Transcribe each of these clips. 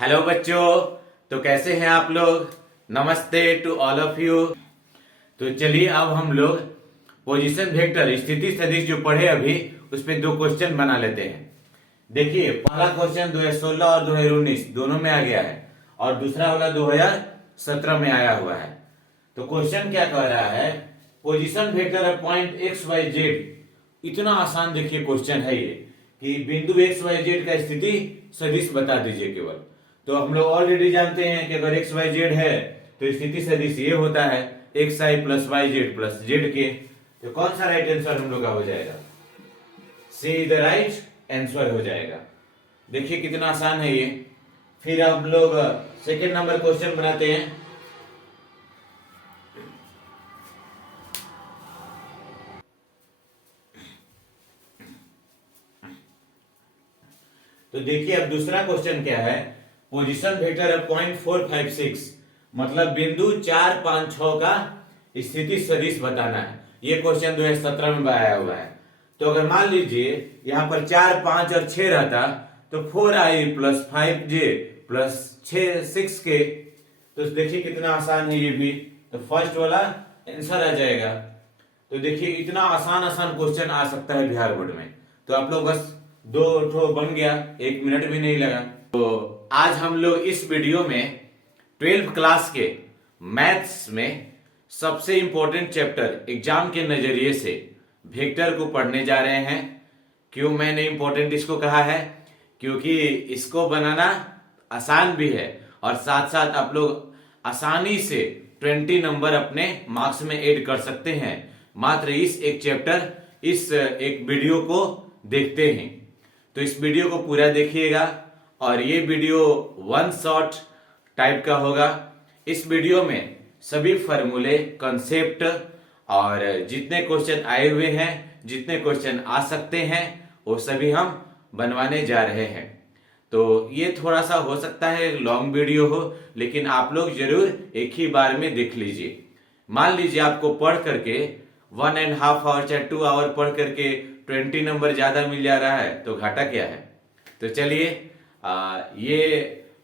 Hello बच्चों। तो कैसे हैं आप लोग। नमस्ते टू ऑल ऑफ यू। तो चलिए अब हम लोग पोजीशन वेक्टर स्थिति सदिश जो पढ़े अभी उस पे दो क्वेश्चन बना लेते हैं। देखिए पहला क्वेश्चन 2016 और 2019 दोनों में आ गया है और दूसरा वाला 2017 में आया हुआ है। तो क्वेश्चन क्या कह रहा है, position vector point x y z. इतना आसान देखिए क्वेश्चन है ये कि बिंदु एक्स वाई जेड का स्थिति सदिश बता दीजिए केवल। तो हम लोग ऑलरेडी जानते हैं कि अगर एक्स वाई जेड है तो स्थिति सदिश ये होता है x i plus y z plus z के। तो कौन सा राइट आंसर हम लोग का हो जाएगा, सी द राइट आंसर हो जाएगा। देखिए कितना आसान है ये। फिर हम लोग सेकेंड नंबर क्वेश्चन बनाते हैं। तो देखिए अब दूसरा क्वेश्चन क्या है, पोजीशन वेक्टर 0.456 मतलब बिंदु 456 का स्थिति सदिश बताना है। ये क्वेश्चन 2017 में आया हुआ है। तो अगर मान लीजिए यहां पर 4, 5 और 6 रहता तो 4i plus 5j plus 6k। तो देखिए कितना आसान है ये भी। तो फर्स्ट वाला आंसर आ जाएगा। तो देखिए इतना आसान आसान क्वेश्चन आ सकता है बिहार बोर्ड में। तो आप लोग बस दो ठो बन गया, 1 मिनट भी नहीं लगा। तो आज हम लोग इस वीडियो में 12th क्लास के मैथ्स में सबसे इंपॉर्टेंट चैप्टर एग्जाम के नजरिए से वेक्टर को पढ़ने जा रहे हैं। क्यों मैंने इंपॉर्टेंट इसको कहा है, क्योंकि इसको बनाना आसान भी है और साथ साथ आप लोग आसानी से 20 नंबर अपने मार्क्स में ऐड कर सकते हैं मात्र इस एक चैप्टर, इस एक वीडियो को देखते हैं। तो इस वीडियो को पूरा देखिएगा और ये वीडियो वन शॉट टाइप का होगा। इस वीडियो में सभी फॉर्मूले, कंसेप्ट और जितने क्वेश्चन आए हुए हैं, जितने क्वेश्चन आ सकते हैं वो सभी हम बनवाने जा रहे हैं। तो ये थोड़ा सा हो सकता है लॉन्ग वीडियो हो, लेकिन आप लोग जरूर एक ही बार में देख लीजिए। मान लीजिए आपको पढ़ करके 1.5 आवर चाहे 2 आवर पढ़ करके 20 नंबर ज्यादा मिल जा रहा है तो घाटा क्या है। तो चलिए ये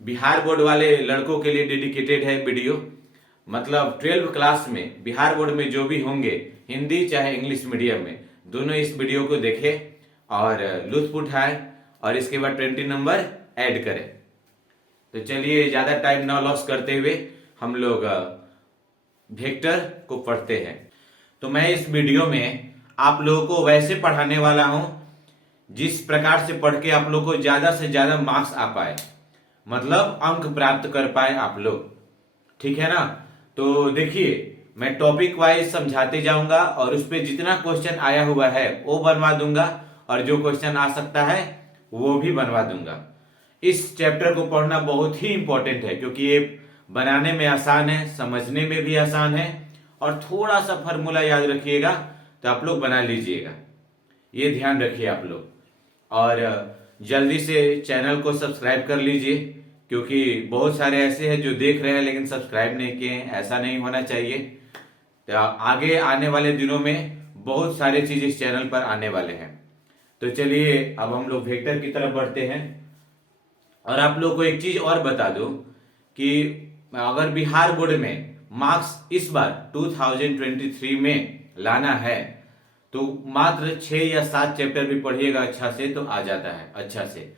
बिहार बोर्ड वाले लड़कों के लिए डेडिकेटेड है वीडियो। मतलब 12th क्लास में बिहार बोर्ड में जो भी होंगे, हिंदी चाहे इंग्लिश मीडियम में, दोनों इस वीडियो को देखें और लुत्फ उठाएं और इसके बाद 20 नंबर ऐड करें। तो चलिए ज्यादा टाइम ना लॉस करते हुए हम लोग वेक्टर को पढ़ते हैं। तो मैं इस वीडियो में आप लोगों को वैसे पढ़ाने वाला हूं जिस प्रकार से पढ़ के आप लोग को ज्यादा से ज्यादा मार्क्स आ पाए, मतलब अंक प्राप्त कर पाए आप लोग, ठीक है ना। तो देखिए मैं टॉपिक वाइज समझाते जाऊंगा और उस पर जितना क्वेश्चन आया हुआ है वो बनवा दूंगा और जो क्वेश्चन आ सकता है वो भी बनवा दूंगा। इस चैप्टर को पढ़ना बहुत ही इंपॉर्टेंट है क्योंकि ये बनाने में आसान है, समझने में भी आसान है और थोड़ा सा फॉर्मूला याद रखिएगा तो आप लोग बना लीजिएगा। ये ध्यान रखिए आप लोग और जल्दी से चैनल को सब्सक्राइब कर लीजिए क्योंकि बहुत सारे ऐसे हैं जो देख रहे हैं लेकिन सब्सक्राइब नहीं किए हैं। ऐसा नहीं होना चाहिए। तो आगे आने वाले दिनों में बहुत सारे चीज इस चैनल पर आने वाले हैं। तो चलिए अब हम लोग वेक्टर की तरफ बढ़ते हैं। और आप लोग को एक चीज और बता दूं कि अगर बिहार बोर्ड में मार्क्स इस बार 2023 में लाना है तो मात्र 6 या 7 चैप्टर भी पढ़िएगा अच्छा से तो आ जाता है अच्छा से।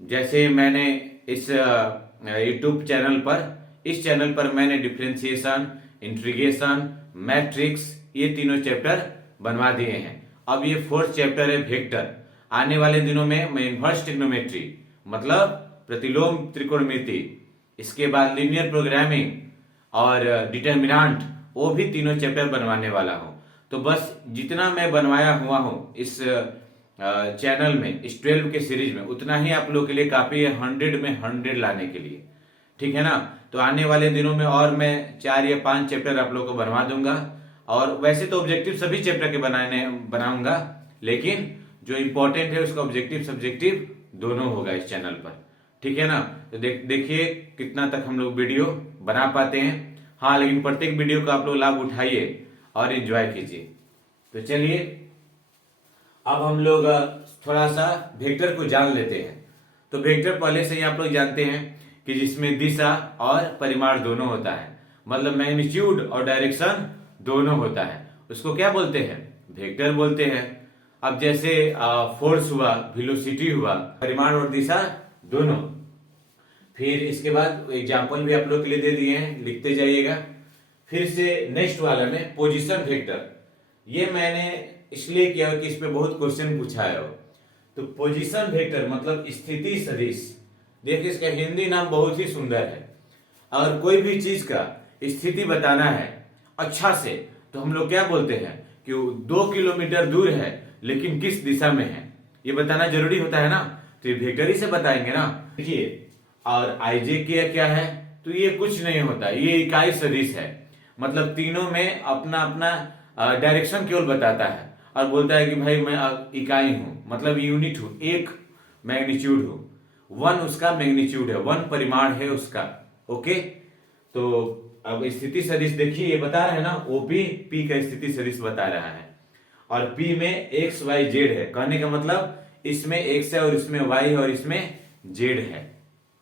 जैसे मैंने इस यूट्यूब चैनल पर, इस चैनल पर मैंने डिफरेंशिएशन, इंटीग्रेशन, मैट्रिक्स ये तीनों चैप्टर बनवा दिए हैं। अब ये 4th चैप्टर है वेक्टर। आने वाले दिनों में मैं इनवर्स ट्रिग्नोमेट्री मतलब प्रतिलोम त्रिकोणमिति, इसके बाद लीनियर प्रोग्रामिंग और डिटर्मिनेंट वो भी तीनों चैप्टर बनवाने वाला हूं। तो बस जितना मैं बनवाया हुआ हूं इस चैनल में, इस 12 के सीरीज में, उतना ही आप लोग के लिए काफी है 100 में 100 लाने के लिए, ठीक है ना। तो आने वाले दिनों में और मैं 4 या 5 चैप्टर आप लोग को बनवा दूंगा और वैसे तो ऑब्जेक्टिव सभी चैप्टर के बनाऊंगा, लेकिन जो इंपॉर्टेंट है उसका ऑब्जेक्टिव सब्जेक्टिव दोनों होगा इस चैनल पर, ठीक है ना। तो देखिए कितना तक हम लोग वीडियो बना पाते हैं। हाँ लेकिन प्रत्येक वीडियो का आप लोग लाभ उठाइए और एंजॉय कीजिए। तो चलिए अब हम लोग थोड़ा सा वेक्टर को जान लेते हैं। तो वेक्टर पहले से ही आप लोग जानते हैं कि जिसमें दिशा और परिमाण दोनों होता है, मतलब मैग्नीट्यूड और डायरेक्शन दोनों होता है, उसको क्या बोलते हैं? वेक्टर बोलते हैं। अब जैसे फोर्स हुआ, वेलोसिटी हुआ, परिमाण और दिशा दोनों। फिर इसके बाद एग्जाम्पल भी आप लोग के लिए दे दिए हैं, लिखते जाइएगा। फिर से नेक्स्ट वाला में पोजीशन वेक्टर, ये मैंने इसलिए किया कि इस पे बहुत क्वेश्चन पूछा है। तो पोजीशन वेक्टर मतलब स्थिति सदिश। देखिए इसका हिंदी नाम बहुत ही सुंदर है। अगर कोई भी चीज का स्थिति बताना है अच्छा से, तो हम लोग क्या बोलते हैं कि 2 किलोमीटर दूर है लेकिन किस दिशा में है, ये बताना जरूरी होता है ना, तो ये वेक्टर ही से बताएंगे ना। देखिए और आईजे क्या है, तो ये कुछ नहीं होता, ये इकाई सदिश है, मतलब तीनों में अपना अपना डायरेक्शन केवल बताता है और बोलता है कि भाई मैं इकाई हूं, मतलब यूनिट हूं, एक मैग्नीट्यूड हूं, वन उसका मैग्नीट्यूड है, वन परिमाण है उसका। ओके, तो अब स्थिति सदिश देखिए ये बता रहा है ना, ओपी पी का स्थिति सदिश बता रहा है, और पी में एक्स वाई जेड है, कहने का मतलब इसमें एक्स है और इसमें वाई है और इसमें जेड है।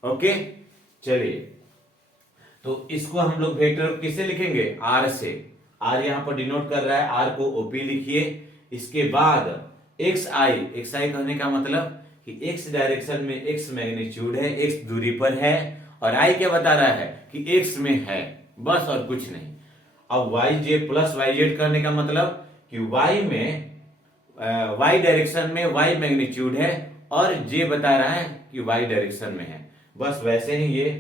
ओके, चलिए तो इसको हम लोग वेक्टर किससे लिखेंगे? आर से। आर यहां पर डिनोट कर रहा है, आर को ओपी लिखिए। इसके बाद एक्स आई कहने का मतलब कि एक्स डायरेक्शन में एक्स मैग्नीट्यूड है, एक्स दूरी पर है, और आई क्या बता रहा है कि एक्स में है, बस और कुछ नहीं। अब वाई जे प्लस वाई जेड करने का मतलब कि वाई में वाई डायरेक्शन में वाई मैग्नीट्यूड है और जे बता रहा है कि वाई डायरेक्शन में है, बस वैसे ही ये।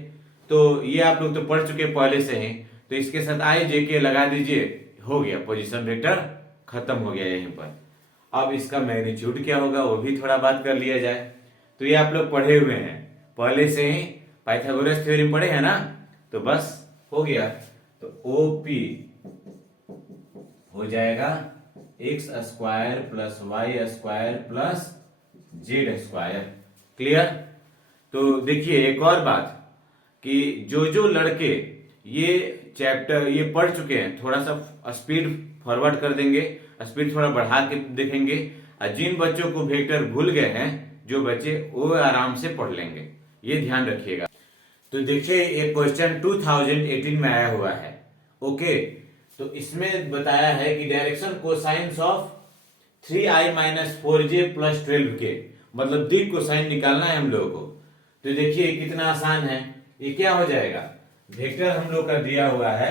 तो ये आप लोग तो पढ़ चुके पहले से ही, तो इसके साथ आई जे के लगा दीजिए, हो गया पोजीशन वेक्टर, खत्म हो गया यहीं पर। अब इसका मैग्नीट्यूड क्या होगा वो भी थोड़ा बात कर लिया जाए। तो ये आप लोग पढ़े हुए हैं पहले से ही, पाइथागोरस थ्योरम पढ़े हैं ना, तो बस हो गया। तो ओपी हो जाएगा x square plus y square plus z square. Clear? तो देखिए एक और बात कि जो लड़के ये चैप्टर ये पढ़ चुके हैं, थोड़ा सा स्पीड फॉरवर्ड कर देंगे, स्पीड थोड़ा बढ़ा के देखेंगे, और जिन बच्चों को वेक्टर भूल गए हैं जो बच्चे, वो आराम से पढ़ लेंगे, ये ध्यान रखिएगा। तो देखिए ये क्वेश्चन 2018 में आया हुआ है। ओके, तो इसमें बताया है कि direction cosines of 3i minus 4j plus 12k, मतलब दीप कोसाइन निकालना है हम लोगों को। तो देखिए कितना आसान है, ये क्या हो जाएगा, वेक्टर हम लोग का दिया हुआ है,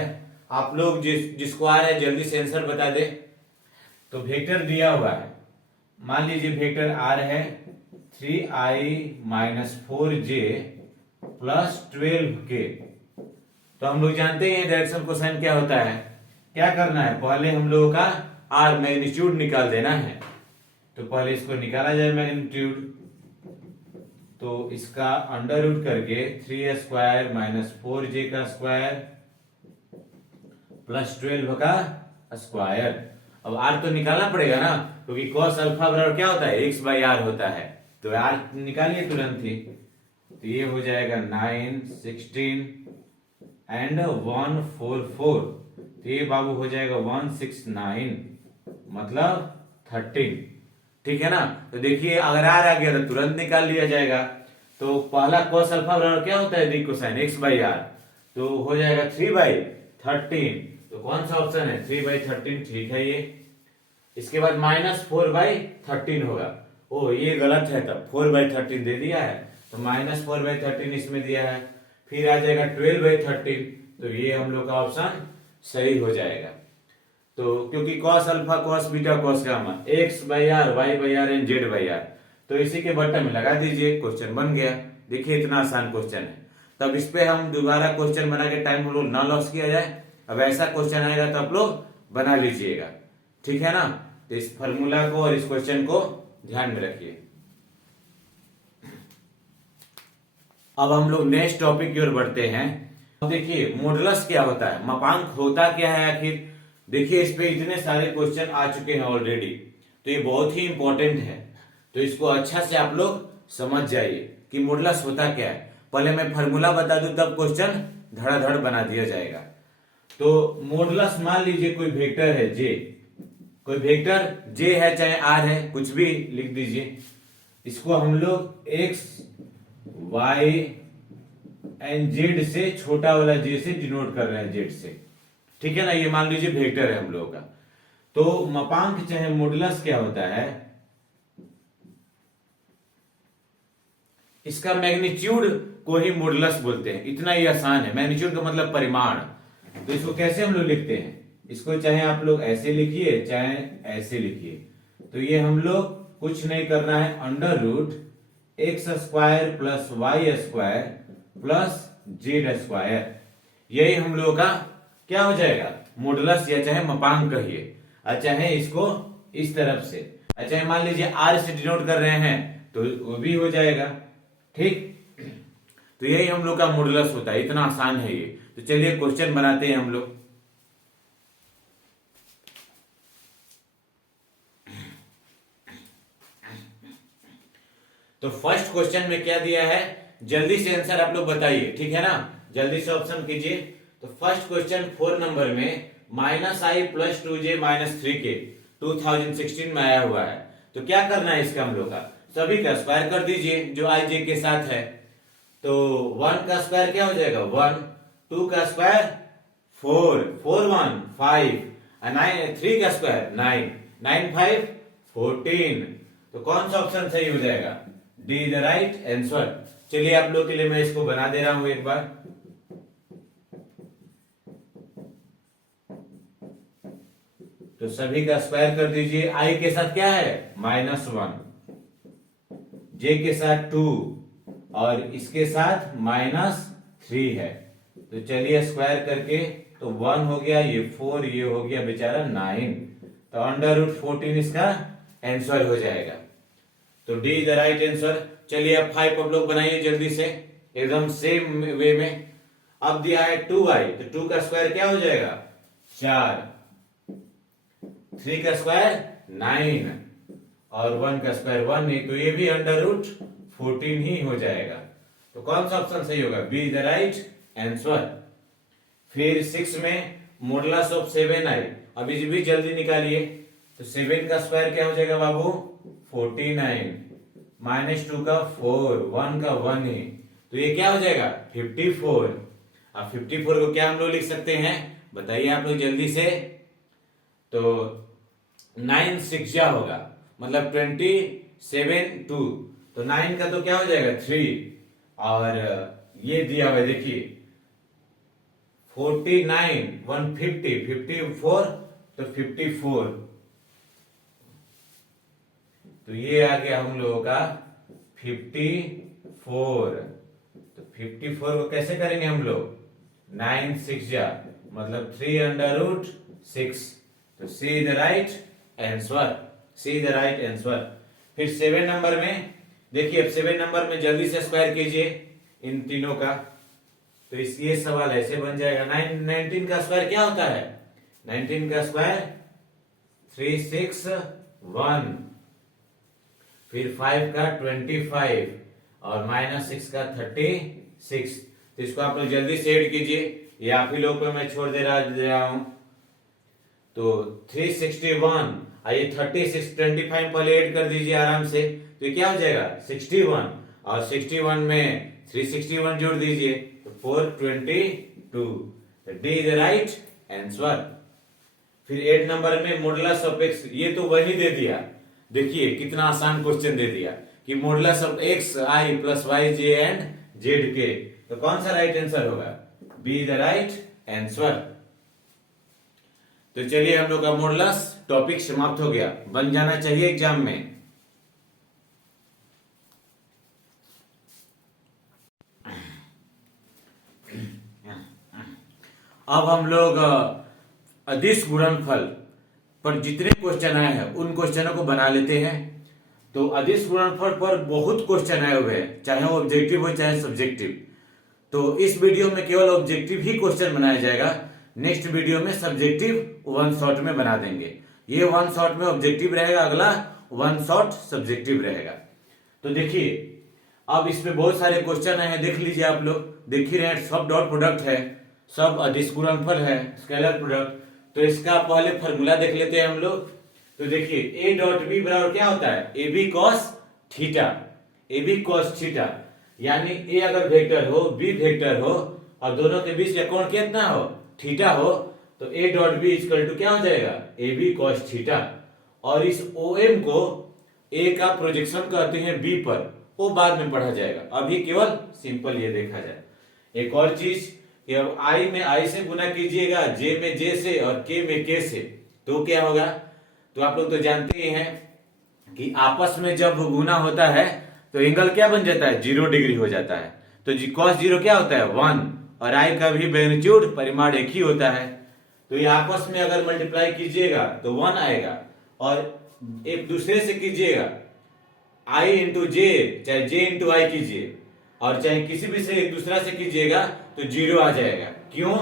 आप लोग जिसको आ रहा है जल्दी से आंसर बता दे। तो वेक्टर दिया हुआ है, मान लीजिए वेक्टर आर है 3i minus 4j plus 12k। तो हम लोग जानते हैं डायरेक्शन कोसाइन क्या होता है, क्या करना है, पहले हम लोगों का आर मैग्नीट्यूड निकाल देना है। तो पहले इसको निकाला जाए मैग्नीट्यूड, तो इसका अंडर रूट करके 3 स्क्वायर माइनस 4j का स्क्वायर प्लस 12 का स्क्वायर। अब आर तो निकालना पड़ेगा ना, क्योंकि cos अल्फा बराबर क्या होता है, एक्स बाई आर होता है, तो आर निकालिए तुरंत ही। तो ये हो जाएगा 9, 16 एंड 144, तो ये बाबू हो जाएगा 169 मतलब 13। ठीक है ना? तो देखिए अगर आर आ गया तो तुरंत निकाल लिया जाएगा। तो पहला cos अल्फा बराबर क्या होता है, दिक कोसाइन एक्स बाई आर, तो हो जाएगा 3/13। तो कौन सा ऑप्शन है, 3/13, ठीक है ये। इसके बाद माइनस 4/13 होगा, ओ ये गलत है, तब 4/13 दे दिया है, तो माइनस 4/13 इसमें दिया है। फिर आ जाएगा 12/13, तो ये हम लोग का ऑप्शन सही हो जाएगा। तो क्योंकि cos alpha cos beta cos gamma x by R y by R and z by R, तो इसी के बटन में लगा दीजिए, क्वेश्चन बन गया। देखिए इतना आसान क्वेश्चन है। तब इस पे हम दोबारा क्वेश्चन बना के टाइम हम लोग ना लॉस किया जाए। अब ऐसा क्वेश्चन आएगा तो आप लोग बना लीजिएगा, ठीक है ना? तो इस फॉर्मूला को और इस क्वेश्चन को ध्यान में रखिए। अब हम लोग नेक्स्ट टॉपिक की ओर बढ़ते हैं। अब देखिए मॉडुलस क्या होता है, मापांक होता क्या है आखिर। देखिए इस पे इतने सारे क्वेश्चन आ चुके हैं ऑलरेडी, तो ये बहुत ही इंपॉर्टेंट है, तो इसको अच्छा से आप लोग समझ जाइए कि मॉडुलस होता क्या है। पहले मैं फॉर्मूला बता दूं तब क्वेश्चन धड़ाधड़ बना दिया जाएगा। तो मॉडुलस मान लीजिए कोई वेक्टर है जे, कोई वेक्टर जे है चाहे आर है, कुछ भी लिख दीजिए। इसको हम लोग एक्स वाई एंड जेड से छोटा वाला जे से डिनोट कर रहे हैं, जेड से, ठीक है ना। ये मान लीजिए वेक्टर है हम लोगों का। तो मापांक चाहे मॉडुलस क्या होता है, इसका मैग्नीट्यूड को ही मॉडुलस बोलते हैं। इतना ही आसान है। मैग्नीट्यूड का मतलब परिमाण। तो इसको कैसे हम लोग लिखते हैं, इसको चाहे आप लोग ऐसे लिखिए चाहे ऐसे लिखिए। तो ये हम लोग कुछ नहीं करना है, under root x square plus y square plus z square, यही हम लोग का क्या हो जाएगा, मॉडुलस, या चाहे मापांक कहिए, और चाहे इसको इस तरफ से, अच्छा मान लीजिए आर से डिनोट कर रहे हैं तो वो भी हो जाएगा, ठीक। तो यही हम लोग का मॉडुलस होता है। इतना आसान है ये। तो चलिए क्वेश्चन बनाते हैं हम लोग। तो फर्स्ट क्वेश्चन में क्या दिया है, जल्दी से आंसर आप लोग बताइए, ठीक है ना, जल्दी से ऑप्शन कीजिए। तो फर्स्ट क्वेश्चन 4 नंबर में -i + 2j - 3k 2016 में आया हुआ है। तो क्या करना है इसका हम लोग का, सभी का स्क्वायर कर दीजिए जो i j के साथ है। तो 1 का स्क्वायर क्या हो जाएगा 1, 2 का स्क्वायर 4, 4 1 5, 3 का स्क्वायर 9, 9 5 14। तो कौन सा ऑप्शन सही हो जाएगा, डी द राइट आंसर। चलिए आप लोग के लिए मैं इसको बना दे रहा हूं एक बार। तो सभी का स्क्वायर कर दीजिए। आई के साथ क्या है -1, जे के साथ 2 और इसके साथ -3 है। तो चलिए स्क्वायर करके, तो 1 हो गया, ये 4, ये हो गया बेचारा 9। तो अंडर रूट 14 इसका आंसर हो जाएगा। तो डी द राइट आंसर। चलिए अब 5 आप लोग बनाइए जल्दी से, एकदम सेम वे में। अब दिया है 2i, तो 2 का स्क्वायर क्या हो जाएगा 4, 3 का स्क्वायर 9 और 1 का स्क्वायर 1 नहीं, तो ये भी अंडर रूट 14 ही हो जाएगा। तो कौन सा ऑप्शन सही होगा, बी द राइट आंसर। फिर 6 में मॉडुलस ऑफ 7i, अब इसे भी जल्दी निकालिए। तो 7 का स्क्वायर क्या हो जाएगा बाबू 49, -2 का 4, 1 का 1 ही, तो ये क्या हो जाएगा 54। अब 54 को क्या हम लोग लिख सकते हैं, बताइए आप लोग जल्दी से। तो 9 6 होगा, मतलब 27 2, तो 9 का तो क्या हो जाएगा 3, और ये दिया हुआ है देखिए 49 150 54, तो 54, तो ये आ गया हम लोगों का 54। तो 54 को कैसे करेंगे हम लोग, 9 6 मतलब 3 अंडर रूट 6। तो see the right answer, see the right answer. फिर 7 नंबर में देखिए, अब 7 नंबर में जल्दी से स्क्वायर कीजिए इन तीनों का। तो इस ये सवाल ऐसे बन जाएगा, 19 का स्क्वायर क्या होता है, 19 का स्क्वायर 3 6 1, फिर 5 का 25 और -6 का 36। तो इसको आप लोग जल्दी से ऐड कीजिए, ये आप ही लोग को मैं छोड़ दे रहा हूं। तो 361, आइए 36 25 पहले ऐड कर दीजिए आराम से, तो ये क्या हो जाएगा 61, और 61 में 361 जोड़ दीजिए तो 422। D the right answer. फिर 8 नंबर में मॉडुलस ऑफ एक्स, ये तो वही दे दिया, देखिए कितना आसान क्वेश्चन दे दिया कि modulus of x i plus y j and z के, तो कौन सा राइट आंसर होगा, बी द राइट आंसर। तो चलिए हम लोग का मॉडुलस टॉपिक समाप्त हो गया, बन जाना चाहिए एग्जाम में। अब हम लोग अदिश गुणनफल पर जितने क्वेश्चन आए हैं उन क्वेश्चनों को बना लेते हैं। तो अदिश गुणनफल पर बहुत क्वेश्चन आए हुए हैं, चाहे वो ऑब्जेक्टिव हो चाहे सब्जेक्टिव। तो इस वीडियो में केवल ऑब्जेक्टिव ही क्वेश्चन बनाया जाएगा, नेक्स्ट वीडियो में सब्जेक्टिव 1 शॉट में बना देंगे। ये 1 शॉट में ऑब्जेक्टिव रहेगा, अगला 1 शॉट सब्जेक्टिव रहेगा। तो देखिए अब इसमें बहुत सारे क्वेश्चन आए हैं, देख लीजिए आप लोग, देख ही रहे हैं, सब डॉट प्रोडक्ट है, सब अदिश गुणनफल है, स्केलर प्रोडक्ट। तो इसका पहले फॉर्मूला देख लेते हैं हम लोग। तो देखिए ए डॉट बी बराबर क्या होता है, A B cos theta, A B cos theta. यानी ए अगर वेक्टर हो, बी वेक्टर हो और दोनों के बीच का कोण कितना हो, थीटा हो, तो A dot B equal to क्या हो जाएगा, ए बी कॉस थीटा। और इस ओ एम को ए का प्रोजेक्शन कहते हैं बी पर, वो बाद में पढ़ा जाएगा, अभी केवल सिंपल ये देखा जाए। एक और चीज कि अब आई में आई से गुना कीजिएगा, जे में जे से और के में के से, तो क्या होगा, तो आप लोग तो जानते ही हैं कि आपस में जब गुना होता है तो एंगल क्या बन जाता है, 0 डिग्री हो जाता है। तो जी कॉस 0 क्या होता है, 1, और आई का भी मैग्नीट्यूड परिमाण एक ही होता है। तो ये आपस में अगर मल्टीप्लाई कीजिएगा तो 1 आएगा, और एक दूसरे से कीजिएगा आई इंटू जे, चाहे जे इंटू आई कीजिए, और चाहे किसी भी से एक दूसरा से कीजिएगा तो 0 आ जाएगा। क्यों,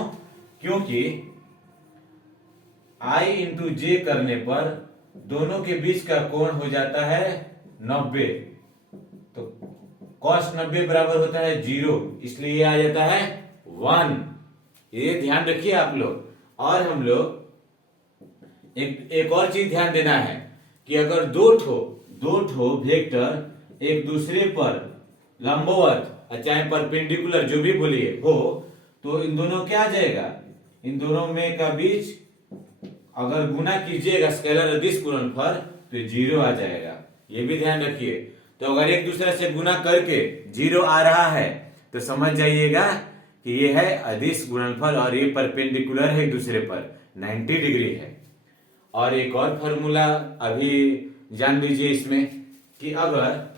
क्योंकि आई इंटू जे करने पर दोनों के बीच का कोण हो जाता है 90, तो cos 90 बराबर होता है 0, इसलिए ये आ जाता है 1। ये ध्यान रखिए आप लोग। और हम लोग एक और चीज ध्यान देना है कि अगर दो ठो वेक्टर एक दूसरे पर लंबवत चाहे परपेंडिकुलर जो भी बोलिए हो, तो इन दोनों क्या आ जाएगा, इन दोनों में का बीच अगर गुना कीजिएगा स्केलर अदिश गुणनफल तो 0 आ जाएगा, ये भी ध्यान रखिए। तो अगर एक दूसरे से गुना करके 0 आ रहा है तो समझ जाइएगा कि ये है अदिश गुणनफल और ये परपेंडिकुलर है एक दूसरे पर, 90 डिग्री है। और एक और फॉर्मूला अभी जान लीजिए इसमें कि अगर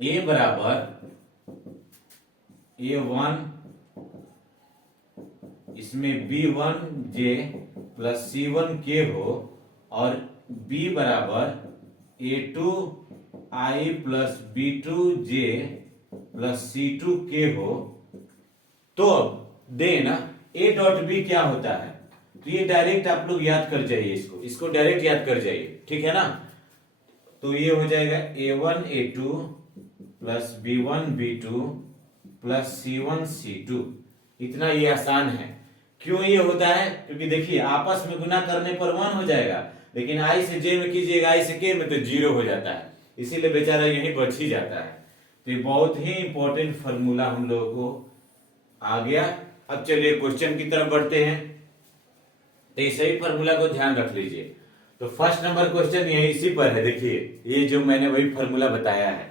a बराबर a1 इसमें b1j प्लस c1k हो और b बराबर a2i plus b2j plus c2k हो, तो अब देना a डॉट बी क्या होता है, तो ये डायरेक्ट आप लोग याद कर जाइए, इसको डायरेक्ट याद कर जाइए, ठीक है ना। तो ये हो जाएगा a1 a2 plus b1 b2 plus c1 c2। इतना ये आसान है। क्यों ये होता है, क्योंकि देखिए आपस में गुना करने पर 1 हो जाएगा, लेकिन आई से जे में कीजिएगा, आई से के में तो 0 हो जाता है, इसीलिए बेचारा यही बच ही जाता है। तो ये बहुत ही इंपॉर्टेंट फॉर्मूला हम लोगों को आ गया। अब चलिए क्वेश्चन की तरफ बढ़ते हैं, तो इस सही फॉर्मूला को ध्यान रख लीजिए। तो फर्स्ट नंबर क्वेश्चन यही इसी पर है, देखिए ये जो मैंने वही फॉर्मूला बताया है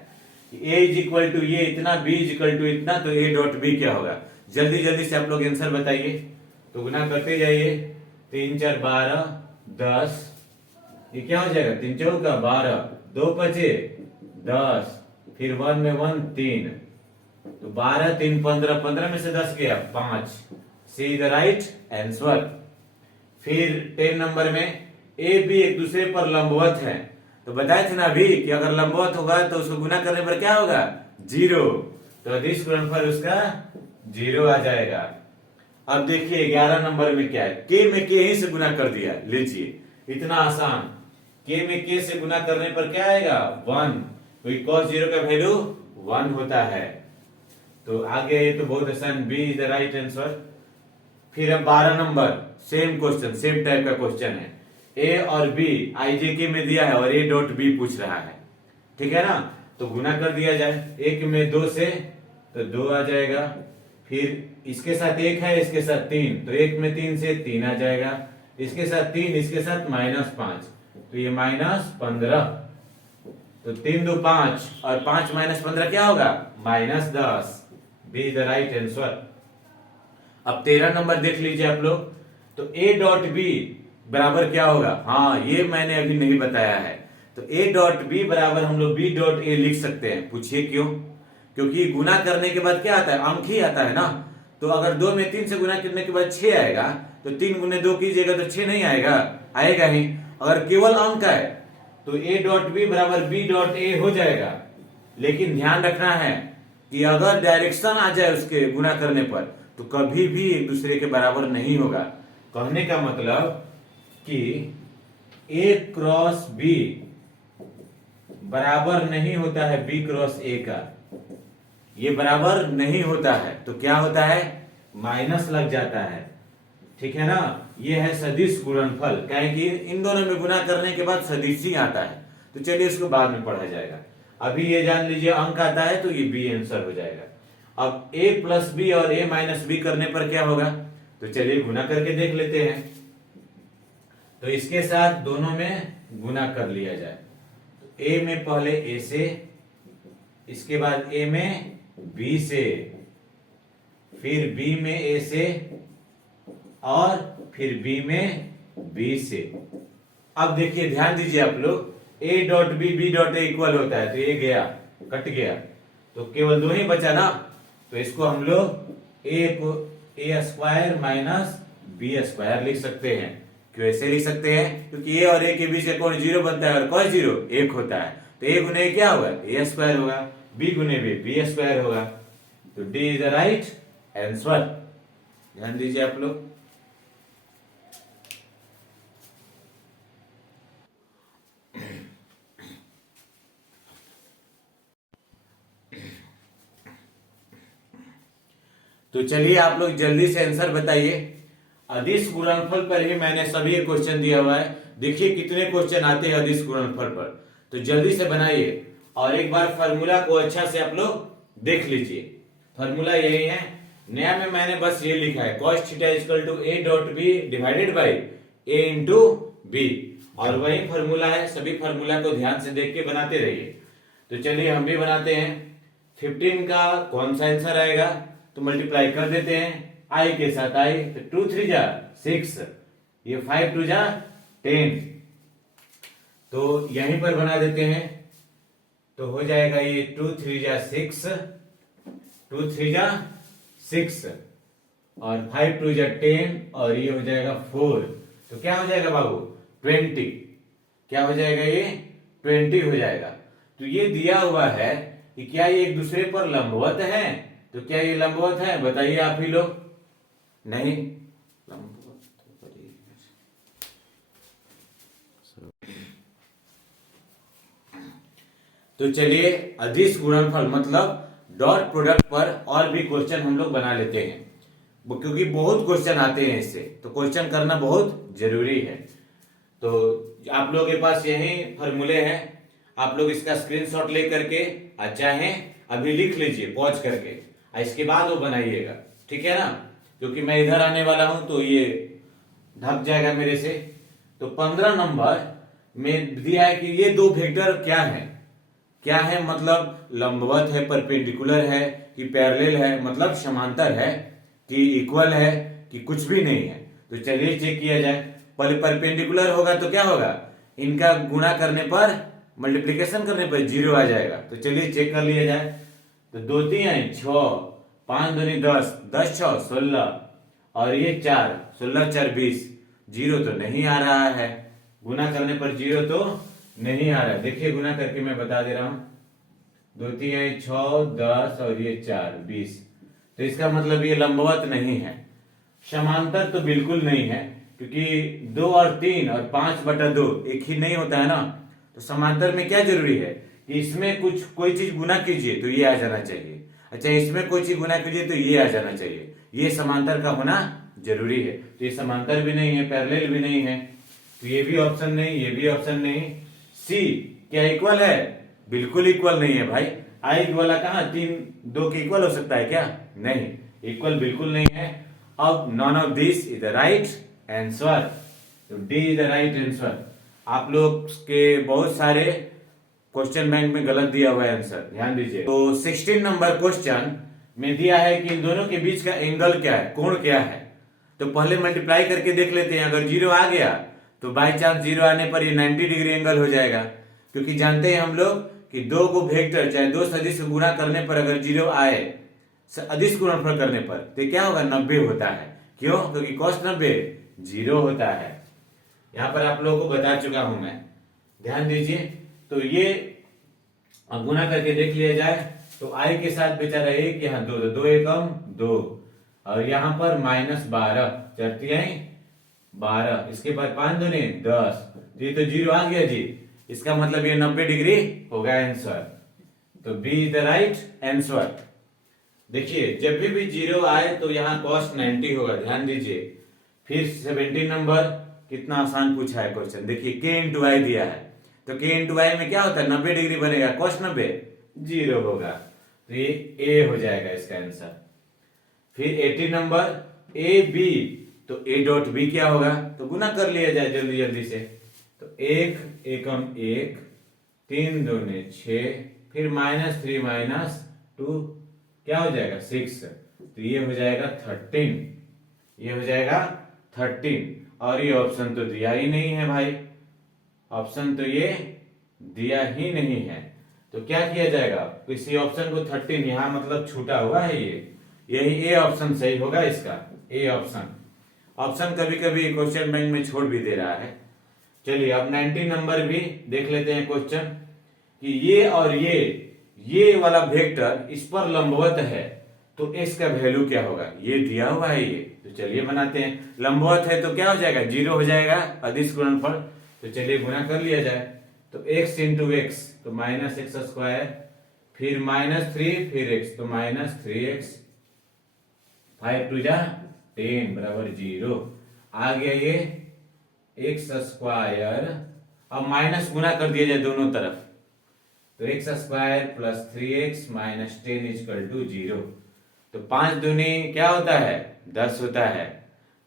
कि a इज इक्वल टू ये इतना, b इज इक्वल टू इतना, तो a डॉट b क्या होगा, जल्दी जल्दी से आप लोग आंसर बताइए। तो गुना करते जाइए, 3 4 12 10, ये क्या हो जाएगा, 3 4 12, 2 5 10, फिर 1 में 1 3, तो 12 3 15, 15 में से 10 गया 5, सी द राइट आंसर। फिर 10 नंबर में ए बी एक दूसरे पर लंबवत है, तो बताए थे ना अभी कि अगर लंबवत होगा तो उसको गुना करने पर क्या होगा, 0, तो अदिश गुणनफल उसका 0 आ जाएगा। अब देखिए 11 नंबर में क्या है, के में के ही से गुना कर दिया, लीजिए इतना आसान, के में के से गुना करने पर क्या आएगा 1, तो cos 0 का वैल्यू 1 होता है। तो आगे ये तो बहुत आसान, B is the right answer. फिर अब 12 नंबर सेम क्वेश्चन, सेम टाइप का क्वेश्चन है, ए और बी आईजेके में दिया है और ए डॉट बी पूछ रहा है, ठीक है ना। तो गुना कर दिया जाए, एक में 2 से तो 2 आ जाएगा, फिर इसके साथ 1 है, इसके साथ 3, तो 1 में 3 से 3 आ जाएगा, इसके साथ 3, इसके साथ -5, तो ये -15, तो 3 2 5 और 5 -15 क्या होगा, -10, B is the right answer. अब 13 नंबर देख लीजिए आप लोग, तो ए डॉट बी बराबर क्या होगा, हाँ ये मैंने अभी नहीं बताया है, तो ए डॉट बी बराबर हम लोग बी डॉट ए लिख सकते हैं। पूछिए क्यों, क्योंकि गुना करने के बाद क्या आता है, अंक ही आता है ना। तो अगर 2 में 3 से गुना करने के बाद 6 आएगा, तो 3 गुने 2 कीजिएगा तो 6 नहीं आएगा, आएगा ही। अगर केवल अंक है तो ए डॉट बी बराबर बी डॉट ए हो जाएगा। लेकिन ध्यान रखना है कि अगर डायरेक्शन आ जाए उसके गुना करने पर तो कभी भी एक दूसरे के बराबर नहीं होगा। कहने का मतलब कि ए क्रॉस बी बराबर नहीं होता है बी क्रॉस ए का, ये बराबर नहीं होता है, तो क्या होता है, माइनस लग जाता है, ठीक है ना। ये है सदिश गुणनफल, कहें कि इन दोनों में गुना करने के बाद सदिश ही आता है। तो चलिए इसको बाद में पढ़ा जाएगा। अभी ये जान लीजिए अंक आता है तो ये बी आंसर हो जाएगा। अब a प्लस बी और a माइनस बी करने पर क्या होगा, तो चलिए गुना करके देख लेते हैं। तो इसके साथ दोनों में गुना कर लिया जाए। तो a में पहले a से, इसके बाद a में b से, फिर b में a से, और फिर b में b से। अब देखिए ध्यान दीजिए आप लोग, a dot b dot a equal होता है, तो ये गया, कट गया, तो केवल दो ही बचा ना। तो इसको हम लोग a को a square minus B square लिख सकते हैं। क्यों ऐसे लिख सकते हैं, क्योंकि a और a के बीच का कोण जीरो बनता है और कौन जीरो, एक होता है। तो a गुने क्या होगा, a स्क्वायर होगा, b गुने b स्क्वायर होगा। तो d is the right answer. ध्यान दीजिए आप लोग। तो चलिए आप लोग जल्दी से आंसर बताइए। अदिश गुणनफल पर ही मैंने सभी क्वेश्चन दिया हुआ है। देखिए कितने क्वेश्चन आते हैं अदिश गुणनफल पर, तो जल्दी से बनाइए और एक बार फॉर्मूला को अच्छा से आप लोग देख लीजिए। फॉर्मूला यही है, नया में मैंने बस ये लिखा है cos theta equal to a dot B divided by a into B, और वही फॉर्मूला है। सभी फॉर्मूला को ध्यान से देख के बनाते रहिए। तो चलिए हम भी बनाते हैं। 15 का कौन सा आंसर आएगा, तो मल्टीप्लाई कर देते हैं i के साथ i, तो 2 3 जा 6, ये 5 2 जा 10, तो यहीं पर बना देते हैं। तो हो जाएगा ये 2 3 जा 6, 2 3 जा 6, और 5 2 जा 10, और ये हो जाएगा 4। तो क्या हो जाएगा बाबू, 20। क्या हो जाएगा, ये 20 हो जाएगा। तो ये दिया हुआ है कि क्या ये एक दूसरे पर लंबवत है, तो क्या ये लंबवत है, बताइए आप ही लोग। नहीं, तो चलिए अदिश गुणनफल मतलब डॉट प्रोडक्ट पर और भी क्वेश्चन हम लोग बना लेते हैं, क्योंकि बहुत क्वेश्चन आते हैं इससे, तो क्वेश्चन करना बहुत जरूरी है। तो आप लोगों के पास यही फॉर्मूले हैं, आप लोग इसका स्क्रीनशॉट ले करके चाहे अभी लिख लीजिए पॉज करके, इसके बाद वो बनाइएगा, ठीक है ना, क्योंकि मैं इधर आने वाला हूं तो ये ढक जाएगा मेरे से। तो 15 नंबर में दिया है कि ये दो वेक्टर क्या है, क्या है मतलब लंबवत है, परपेंडिकुलर है कि पैरेलल है, मतलब समांतर है कि इक्वल है कि कुछ भी नहीं है। तो चलिए चेक किया जाए। पहले परपेंडिकुलर होगा तो क्या होगा, इनका गुणा करने पर, मल्टीप्लिकेशन करने पर जीरो आ जाएगा। तो चलिए चेक कर लिया जाए। तो 2 3 6, 5 दूनी 10, 10 6 16, और ये 4, 16 4 20, जीरो तो नहीं आ रहा है। गुना करने पर जीरो तो नहीं आ रहा है। देखिए गुना करके मैं बता दे रहा हूं, 2 3 6 10 और ये 4 20, तो इसका मतलब ये लंबवत नहीं है। समांतर तो बिल्कुल नहीं है, क्योंकि 2 और 3 और 5/2 एक ही नहीं होता है ना। तो समांतर में क्या जरूरी है कि इसमें कुछ कोई चीज गुना कीजिए तो ये आ जाना चाहिए, अच्छा इसमें कोई चीज गुना कीजिए तो ये आ जाना चाहिए। ये समांतर का होना जरूरी है। तो ये समांतर भी नहीं है, पैरेलल भी नहीं है, तो ये भी ऑप्शन नहीं, ये भी ऑप्शन नहीं। सी क्या इक्वल है, बिल्कुल इक्वल नहीं है भाई। आई वाला कहा 3 2 के इक्वल हो सकता है क्या, नहीं, इक्वल बिल्कुल नहीं है। अब none of this is the right answer, तो D is the right answer. आप लोग के बहुत सारे क्वेश्चन बैंक में गलत दिया हुआ है आंसर, ध्यान दीजिए। तो 16 नंबर क्वेश्चन में दिया है कि इन दोनों के बीच का एंगल क्या है, कोण क्या है। तो पहले मल्टीप्लाई करके देख लेते हैं। अगर जीरो आ गया तो बाई चांस जीरो आने पर ये 90 डिग्री एंगल हो जाएगा, क्योंकि जानते हैं हम लोग कि दो को वेक्टर चाहे दो सदिश को गुणा करने पर अगर जीरो आए अदिश गुणनफल करने पर तो क्या होगा, 90 होता है। क्यों, क्योंकि cos 90 जीरो होता है। यहां पर आप लोगों को बता चुका हूं मैं, ध्यान दीजिए। तो ये अब गुना करके देख लिया जाए तो आई के साथ बेचारा एक, यहाँ 2 2 एकम 2, और यहाँ पर -12 4 12, इसके बाद 5 दूनी 10, तो ये तो जीरो आ गया जी, इसका मतलब ये 90 डिग्री होगा आंसर। तो B is the right answer. देखिए जब भी जीरो आए तो यहाँ cos 90 होगा, ध्यान दीजिए। फिर 17 नंबर, कितना आसान पूछा है क्वेश्चन, देखिए k इंटू आई दिया है, तो के इंटू वाई में क्या होता है, 90 डिग्री बनेगा, cos 90 0 होगा, तो ये ए हो जाएगा इसका आंसर। फिर 80 नंबर ए बी, तो ए डॉट बी क्या होगा, तो गुना कर लिया जाए जल्दी जल्दी से। तो 1 एकम 1, 3 दूने 6, फिर -3 -2 क्या हो जाएगा 6, तो ये हो जाएगा 13, ये हो जाएगा 13। और ये ऑप्शन तो दिया ही नहीं है भाई, ऑप्शन तो ये दिया ही नहीं है, तो क्या किया जाएगा, इसी ऑप्शन को 13 यहां मतलब छूटा हुआ है, ये यही ए ऑप्शन सही होगा इसका, ए ऑप्शन। ऑप्शन कभी कभी क्वेश्चन बैंक में छोड़ भी दे रहा है। चलिए अब 19 नंबर भी देख लेते हैं क्वेश्चन, कि ये और ये वाला वेक्टर इस पर लंबवत है, तो x का वैल्यू क्या होगा, ये दिया हुआ है ये, तो चलिए बनाते हैं। लंबवत है तो क्या हो जाएगा, 0 हो जाएगा अदिश गुणनफल, तो चलिए गुना कर लिया जाए। तो x इंटू एक्स, तो -x², फिर -3, फिर x, तो -3x, 5 2 जा 10 बराबर 0। आ गया ये x², अब माइनस गुना कर दिया जाए दोनों तरफ, तो x² plus 3x minus 10 equal to 0। तो 5 दूनी क्या होता है, 10 होता है।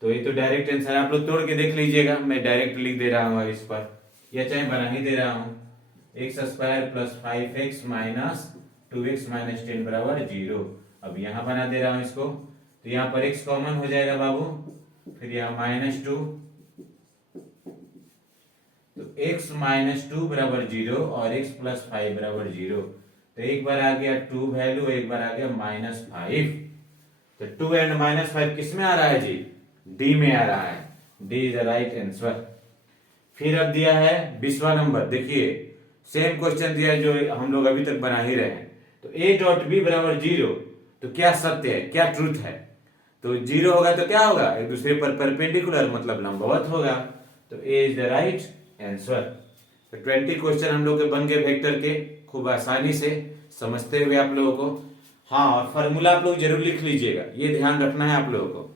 तो ये तो डायरेक्ट आंसर, आप लोग तोड़ के देख लीजिएगा, मैं डायरेक्ट लिख दे रहा हूँ इस पर, या चाहे बना ही दे रहा हूँ। x² plus 5x minus 2x minus 10 बराबर 0। अब यहाँ बना दे रहा हूँ इसको, तो यहाँ पर x कॉमन हो जाएगा बाबू, फिर यहाँ -2, तो x -2 बराबर 0 और x प्लस 5 बराबर 0। तो एक बार आ गया 2 वैल्यू, एक बार आ गया -5। तो 2 एंड -5 किस में आ रहा है जी, डी में आ रहा है, D is the right answer. फिर अब दिया है 20वां नंबर, देखिए सेम क्वेश्चन दिया है जो हम लोग अभी तक बना ही रहे हैं। तो a डॉट बी बराबर 0, तो क्या सत्य है, क्या ट्रूथ है, तो 0 होगा तो क्या होगा, एक दूसरे पर परपेंडिकुलर मतलब लंबवत होगा, तो a is the right answer. तो 20 क्वेश्चन हम लोग के बन गए वेक्टर के, खूब आसानी से समझते हुए आप लोगों को। हाँ, और फॉर्मूला आप लोग जरूर लिख लीजिएगा, ये ध्यान रखना है आप लोगों को।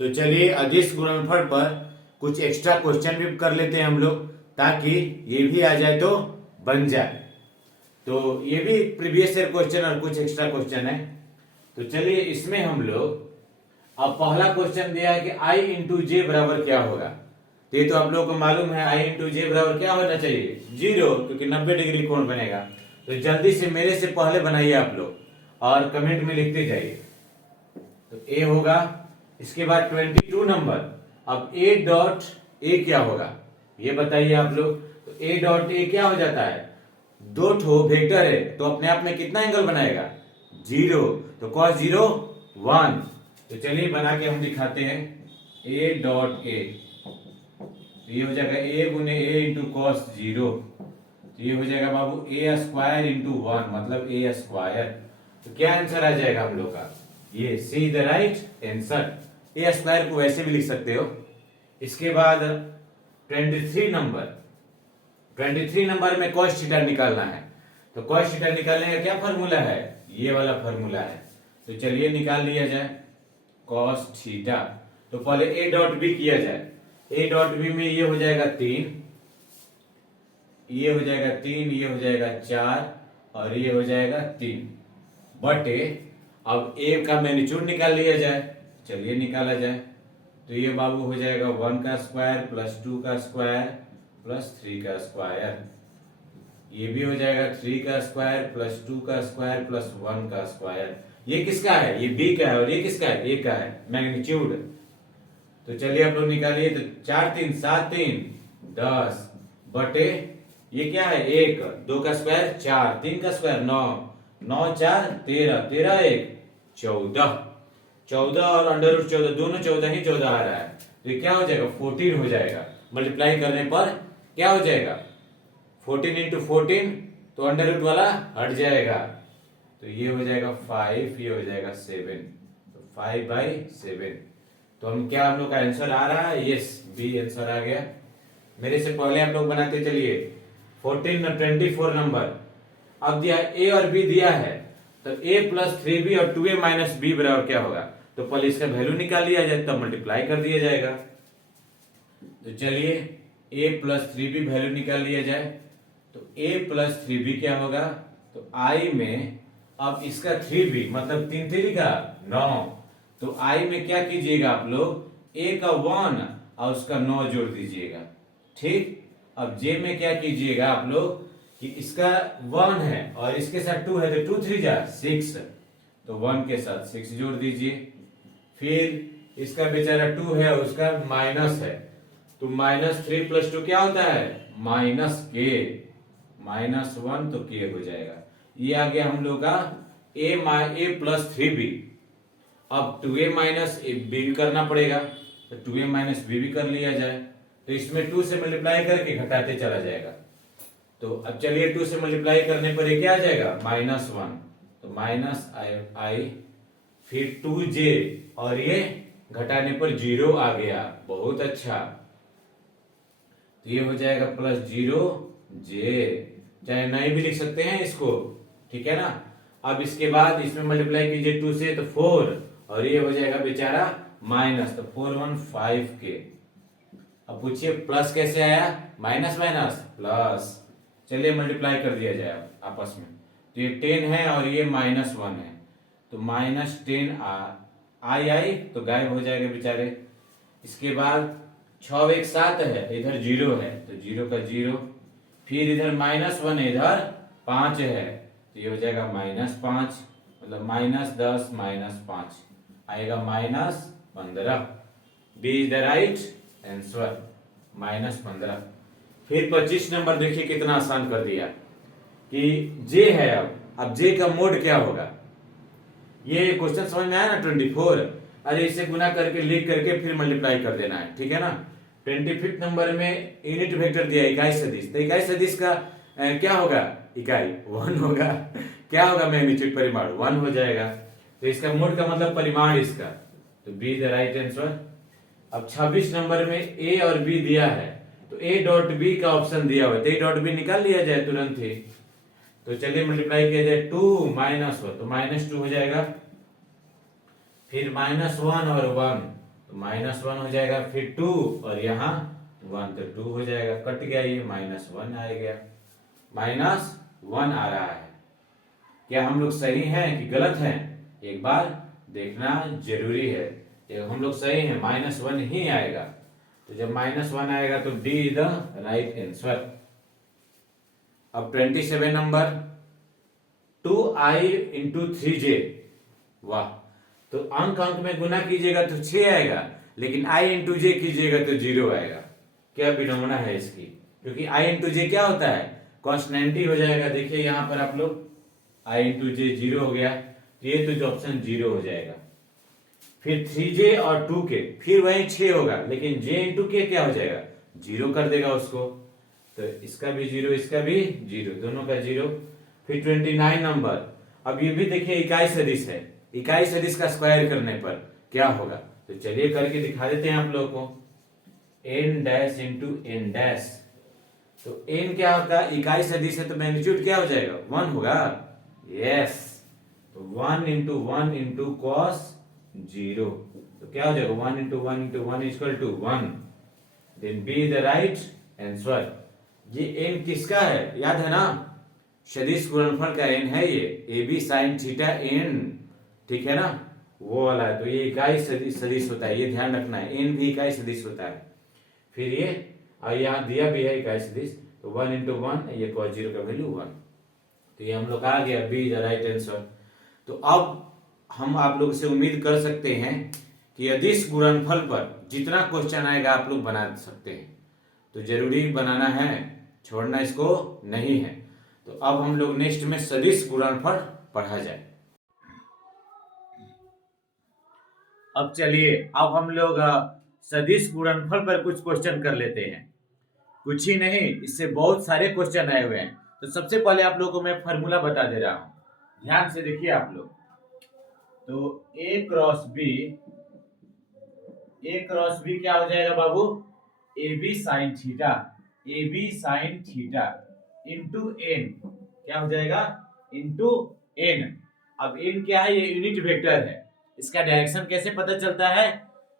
तो चलिए अदिश गुणनफल पर कुछ एक्स्ट्रा क्वेश्चन भी कर लेते हैं हम लोग, ताकि ये भी आ जाए तो बन जाए। तो ये भी प्रीवियस ईयर क्वेश्चन और कुछ एक्स्ट्रा क्वेश्चन है। तो चलिए इसमें हम लोग, अब पहला क्वेश्चन दिया है कि i इंटू जे बराबर क्या होगा। तो ये तो आप लोगों को मालूम है, i इंटू जे बराबर क्या होना चाहिए, 0, क्योंकि 90 डिग्री कोण बनेगा। तो जल्दी से मेरे से पहले बनाइए आप लोग और कमेंट में लिखते जाइए। तो a होगा, इसके बाद 22 नंबर, अब a डॉट a क्या होगा ये बताइए आप लोग। तो a डॉट a क्या हो जाता है, दो ठो वेक्टर है तो अपने आप में कितना एंगल बनाएगा, 0, तो cos 0 1। तो चलिए बना के हम दिखाते हैं, a डॉट a, तो ये हो जाएगा a गुने a इंटू कॉस 0, तो ये हो जाएगा बाबू a² इंटू 1 मतलब a²। तो क्या आंसर आ जाएगा हम लोग का, ये सी द राइट आंसर। a² को वैसे भी लिख सकते हो। इसके बाद 23 नंबर में cos थीटा निकालना है। तो cos थीटा निकालने का क्या फॉर्मूला है, ये वाला फॉर्मूला है। तो चलिए निकाल लिया जाए cos थीटा। तो पहले a डॉट बी किया जाए, a डॉट बी में ये हो जाएगा 3, ये हो जाएगा 3, ये हो जाएगा 4 और ये हो जाएगा 3 बटे, अब a का मैग्नीट्यूड निकाल लिया जाए, चलिए निकाला जाए। तो ये बाबू हो जाएगा 1 का स्क्वायर प्लस 2 का स्क्वायर प्लस 3 का स्क्वायर, ये भी हो जाएगा 3 का स्क्वायर प्लस 2 का स्क्वायर प्लस 1 का स्क्वायर। ये किसका है, ये b का है, और ये किसका है, a का है मैग्नीट्यूड। तो चलिए आप लोग निकालिए। तो 4 3 7 3 10 बटे ये क्या है 1, 2 का स्क्वायर 4, 3 का स्क्वायर 9, 9 4 13, 13 1 14, 14 और अंडर रूट 14 दोनों 14 ही 14 आ रहा है। तो ये क्या हो जाएगा 14 हो जाएगा, मल्टीप्लाई करने पर क्या हो जाएगा 14 इंटू 14, तो अंडर रूट वाला हट जाएगा, तो ये हो जाएगा 5, ये हो जाएगा 7, तो 5/7। तो हम क्या, हम लोग का आंसर आ रहा है, यस बी आंसर आ गया। मेरे से पहले आप लोग बनाते चलिए। 24 नंबर, अब दिया a और b दिया है, तो a प्लस 3b और 2a माइनस b बराबर क्या होगा, तो पहले इसका वैल्यू निकाल लिया जाए, तब मल्टीप्लाई कर दिया जाएगा। तो चलिए a प्लस 3b वैल्यू निकाल लिया जाए। तो a प्लस 3b क्या होगा, तो i में अब इसका 3b मतलब 3 3 का 9, तो i में क्या कीजिएगा आप लोग, a का 1 और उसका 9 जोड़ दीजिएगा। ठीक, अब j में क्या कीजिएगा आप लोग कि इसका 1 है और इसके साथ 2 है, तो 2 3 जा 6, तो 1 के साथ 6 जोड़ दीजिए। फिर इसका बेचारा 2 है, उसका माइनस है, तो -3 + 2 क्या होता है, -k, -1 तो k हो जाएगा। ये आ गया हम लोग का a प्लस 3b। अब 2a माइनस b करना पड़ेगा, तो 2a माइनस b भी कर लिया जाए। तो इसमें 2 से मल्टीप्लाई करके घटाते चला जाएगा। तो अब चलिए 2 से मल्टीप्लाई करने पर ये क्या आ जाएगा, -1, तो -i, फिर 2j और ये घटाने पर 0 आ गया। बहुत अच्छा, तो ये हो जाएगा +0j, चाहे नहीं भी लिख सकते हैं इसको, ठीक है ना। अब इसके बाद इसमें मल्टीप्लाई कीजिए 2 से, तो 4 और ये हो जाएगा बेचारा माइनस, तो 415k। अब पूछिए प्लस कैसे आया, माइनस माइनस प्लस। चलिए मल्टीप्लाई कर दिया जाए आपस में, तो ये 10 है और ये -1 है, तो -10 आई तो गायब हो जाएगा बेचारे। इसके बाद 6 1 7 है, इधर 0 है, तो 0 का 0, फिर इधर -1 है, इधर 5 है, तो ये हो जाएगा -5, मतलब -10 -5 आएगा -15। B is the right answer, -15। फिर 25 नंबर देखिए कितना आसान कर दिया कि जे है। अब जे का मोड क्या होगा, ये क्वेश्चन समझ में आया ना, 24। अरे इसे गुना करके लिख करके फिर मल्टीप्लाई कर देना है, ठीक है ना। 25 नंबर में यूनिट वेक्टर दिया इकाई सदिश, तो इकाई सदिश का क्या होगा, इकाई 1 होगा। क्या होगा, मैग्नीट्यूड परिमाण 1 हो जाएगा। तो इसका मोड का मतलब परिमाण इसका, तो बी द राइट आंसर। अब 26 नंबर में ए और बी दिया है, तो ए डॉट बी का ऑप्शन दिया हुआ है, तो ए डॉट बी निकाल लिया जाए तुरंत ही। तो चलिए मल्टीप्लाई किया जाए, 2 -1 तो -2 हो जाएगा, फिर -1 और 1 तो -1 हो जाएगा, फिर 2 और यहाँ 1 तो 2 हो जाएगा, कट गया, ये -1 आ गया, -1 आ रहा है। क्या हम लोग सही हैं कि गलत हैं, एक बार देखना जरूरी है। हम लोग सही हैं, -1 ही आएगा। तो जब -1 आएगा तो D is the right answer. अब 27 नंबर, 2i × 3j, वाह। तो अंक अंक में गुना कीजिएगा तो 6 आएगा, लेकिन i × j कीजिएगा तो 0 आएगा। क्या विडंबना है इसकी, क्योंकि i × j क्या होता है, कॉन्स्टेंट हो जाएगा। देखिए यहां पर आप लोग i × j 0 हो गया, तो ये तो ऑप्शन 0 हो जाएगा। फिर 3j और 2k, फिर वही 6 होगा, लेकिन j × k क्या हो जाएगा, 0 कर देगा उसको, तो इसका भी 0 इसका भी 0, दोनों का 0। फिर 29 नंबर, अब ये भी देखिए इकाई सदिश है, इकाई सदिश का स्क्वायर करने पर क्या होगा, तो चलिए करके दिखा देते हैं आप लोगों को। n dash into n dash, तो n क्या होगा, इकाई सदिश है तो मैग्नीट्यूड क्या हो जाएगा, 1 होगा, यस। तो 1 × 1 × cos 0, तो क्या हो जाएगा, 1 × 1 × 1 = 1, then B the right answer. ये n किसका है, याद है ना, सदिश गुणनफल का n है ये, A B sine theta n, ठीक है ना, वो वाला है। तो ये इकाई सदिश होता है, ये ध्यान रखना है, n भी इकाई सदिश होता है। फिर ये यहाँ दिया भी है इकाई सदिश, तो 1 × 1, ये cos 0 का वैल्यू 1, तो ये हम लोग आ गया, बी द राइट आंसर। तो अब हम आप लोग से उम्मीद कर सकते हैं कि अदिश गुणनफल पर जितना क्वेश्चन आएगा आप लोग बना सकते हैं, तो जरूरी बनाना है, छोड़ना इसको नहीं है। तो अब हम लोग नेक्स्ट में सदिश गुणनफल पढ़ा जाए। अब चलिए, अब हम लोग सदिश गुणनफल पर कुछ क्वेश्चन कर लेते हैं, कुछ ही नहीं, इससे बहुत सारे क्वेश्चन आए हुए हैं। तो सबसे पहले आप लोगों को मैं फॉर्मूला बता दे रहा हूं, ध्यान से देखिए आप लोग। तो a क्रॉस b क्या हो जाएगा बाबू, a B sine theta into n, क्या हो जाएगा, इंटू n। अब n क्या है, ये यूनिट वेक्टर है, इसका डायरेक्शन कैसे पता चलता है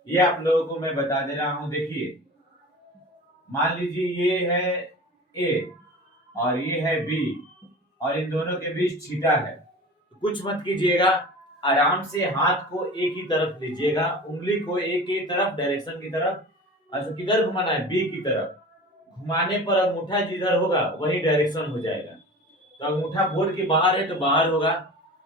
ये आप लोगों को मैं बता दे रहा हूं। देखिए मान लीजिए ये है ए और ये है बी और इन दोनों के बीच थीटा है, तो कुछ मत कीजिएगा, आराम से हाथ को एक ही तरफ लीजिएगा, उंगली को एक ही तरफ डायरेक्शन की तरफ, अच्छा किधर घुमाना है बी की तरफ, घुमाने पर अंगूठा जिधर होगा वही डायरेक्शन हो जाएगा। तो अंगूठा बोर्ड के बाहर है तो बाहर होगा,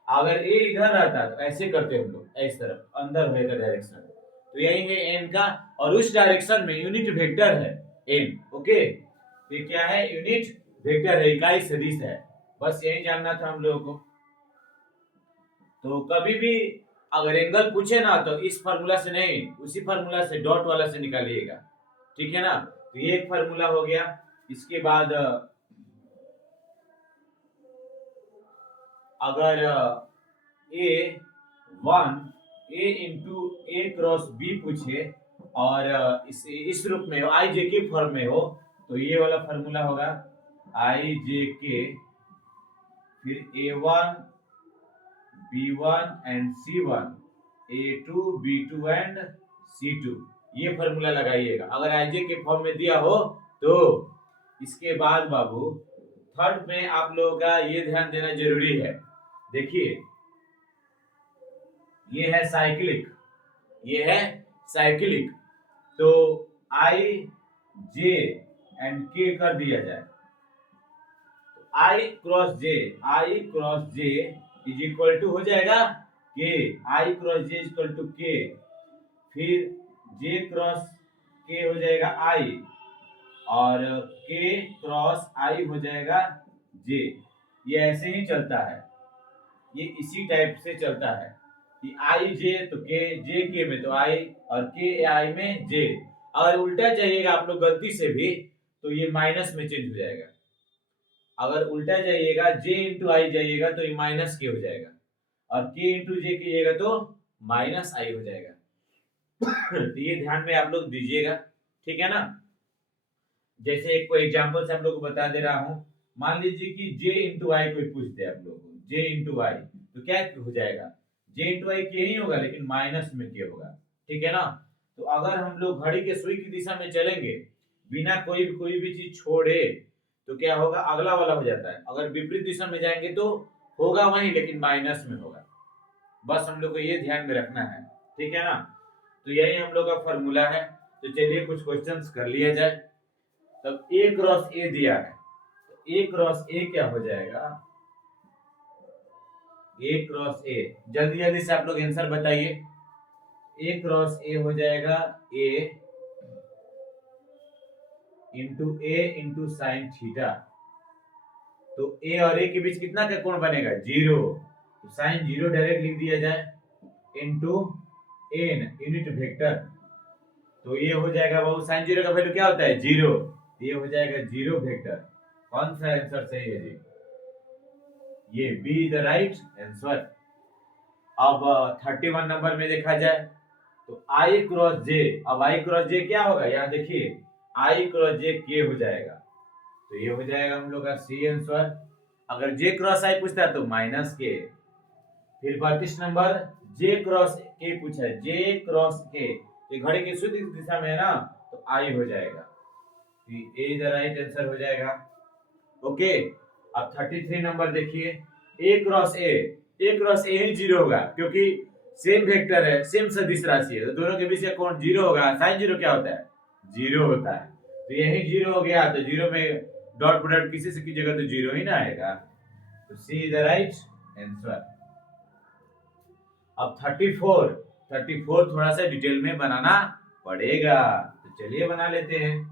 अगर ए इधर रहता तो ऐसे करते हम लोग, इस तरफ अंदर होएगा डायरेक्शन। तो यही है एन का, और उस डायरेक्शन में यूनिट वेक्टर है एन। ओके, तो ये क्या है, यूनिट वेक्टर है, इकाई सदिश है। बस यही जानना था हम लोगों को। तो कभी भी अगर एंगल पूछे ना तो इस फार्मूला से नहीं, उसी फार्मूला से डॉट वाला से निकालिएगा, ठीक है ना। तो ये एक फार्मूला हो गया। इसके बाद अगर ए इंटू ए क्रॉस बी पूछे और इस रूप में हो, आई जे के फॉर्म में हो, तो ये वाला फार्मूला होगा आई जे के, फिर A1 B1 and C1, A2 B2 and C2, ये फार्मूला लगाइएगा अगर आई जे के फॉर्म में दिया हो तो। इसके बाद बाबू थर्ड में आप लोगों का ये ध्यान देना जरूरी है। देखिए ये है साइक्लिक, ये है साइक्लिक, तो आई जे एंड के कर दिया जाए, i cross j is equal to हो जाएगा k, i cross j is equal to k, फिर जे क्रॉस के हो जाएगा आई, और के क्रॉस आई हो जाएगा जे। ये ऐसे ही चलता है, ये इसी टाइप से चलता है कि आई जे तो के, जे के में तो आई, और के आई में जे। अगर उल्टा जाइएगा आप लोग गलती से भी तो ये माइनस में चेंज हो जाएगा, अगर उल्टा जाइएगा जे इंटू आई जाइएगा तो ये माइनस के हो जाएगा, और के इंटू जे कीजिएगा तो माइनस आई हो जाएगा। तो ये ध्यान में आप लोग दीजिएगा, ठीक है ना। जैसे एक कोई एग्जांपल से आप लोग को बता दे रहा हूं, मान लीजिए कि j इंटू आई कोई पूछ दे आप लोग को, j इंटू आई, तो क्या हो जाएगा, j इंटू आई के ही होगा लेकिन माइनस में के होगा, ठीक है ना। तो अगर हम लोग घड़ी के सुई की दिशा में चलेंगे बिना कोई भी चीज छोड़े तो क्या होगा, अगला वाला हो जाता है। अगर विपरीत दिशा में जाएंगे तो होगा वही लेकिन माइनस में होगा। बस हम लोग को ये ध्यान में रखना है, ठीक है ना। तो यही हम लोग का फॉर्मूला है। तो चलिए कुछ क्वेश्चंस कर लिया जाए। तब ए क्रॉस ए दिया है, तो ए क्रॉस ए क्या हो जाएगा, ए क्रॉस ए, जल्दी जल्दी से आप लोग आंसर बताइए। ए क्रॉस ए हो जाएगा ए इंटू साइन थीटा, तो ए और ए के बीच कितना का कोण बनेगा, जीरो, तो साइन जीरो डायरेक्ट लिख दिया जाए, इंटू एन यूनिट वेक्टर, तो ये हो जाएगा बाबू साइन जीरो का वैल्यू क्या होता है, जीरो, ये हो जाएगा जीरो वेक्टर। कौन सा आंसर सही है जी, ये बी द राइट आंसर। अब 31 नंबर में देखा जाए तो आई क्रॉस जे, अब आई क्रॉस जे क्या होगा, यहाँ देखिए आई क्रॉस जे के हो जाएगा, तो ये हो जाएगा हम लोग का सी आंसर। अगर जे क्रॉस आई पूछता है तो माइनस के। फिर 32 नंबर जे क्रॉस के पूछा है, जे क्रॉस के, ये घड़ी की शुद्ध दिशा में है ना, तो आई हो जाएगा, ए इज द राइट आंसर हो जाएगा। ओके, अब 33 नंबर देखिए, ए क्रॉस ए ही जीरो होगा क्योंकि सेम वेक्टर है, सेम सदिश राशि है, तो दोनों के बीच का कोण जीरो होगा। साइन जीरो क्या होता है, जीरो होता है, तो यही जीरो हो गया, तो जीरो में डॉट प्रोडक्ट किसी से कीजिएगा तो जीरो ही ना आएगा, तो सी इज द राइट आंसर। अब 34 थोड़ा सा डिटेल में बनाना पड़ेगा, तो चलिए बना लेते हैं।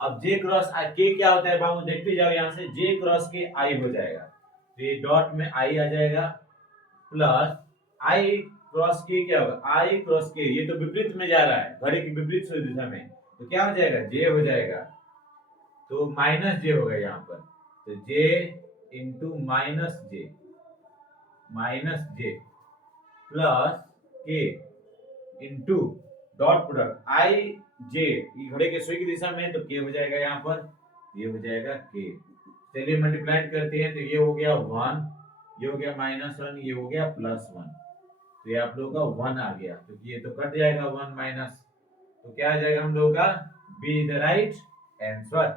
अब जे क्रॉस के क्या होता है बाबू, देखते जाओ, यहाँ से जे क्रॉस के आई हो जाएगा, तो ये डॉट में आई आ जाएगा, प्लस आई क्रॉस के क्या होगा, आई क्रॉस के, ये तो विपरीत में जा रहा है, घड़ी की विपरीत दिशा में, तो क्या हो जाएगा, जे हो जाएगा, तो माइनस जे होगा यहाँ पर, तो जे इंटू माइनस जे प्लस के इंटू डॉट प्रोडक्ट आई जे, घड़े के सुई की दिशा में, तो के हो जाएगा यहाँ पर, ये हो जाएगा के। चलिए मल्टीप्लाई करते हैं, तो ये हो गया 1, ये हो गया -1, ये हो गया +1, तो ये आप लोगों का 1 आ गया, क्योंकि ये तो कट जाएगा 1 माइनस, तो क्या आ जाएगा हम लोगों का बी द राइट आंसर।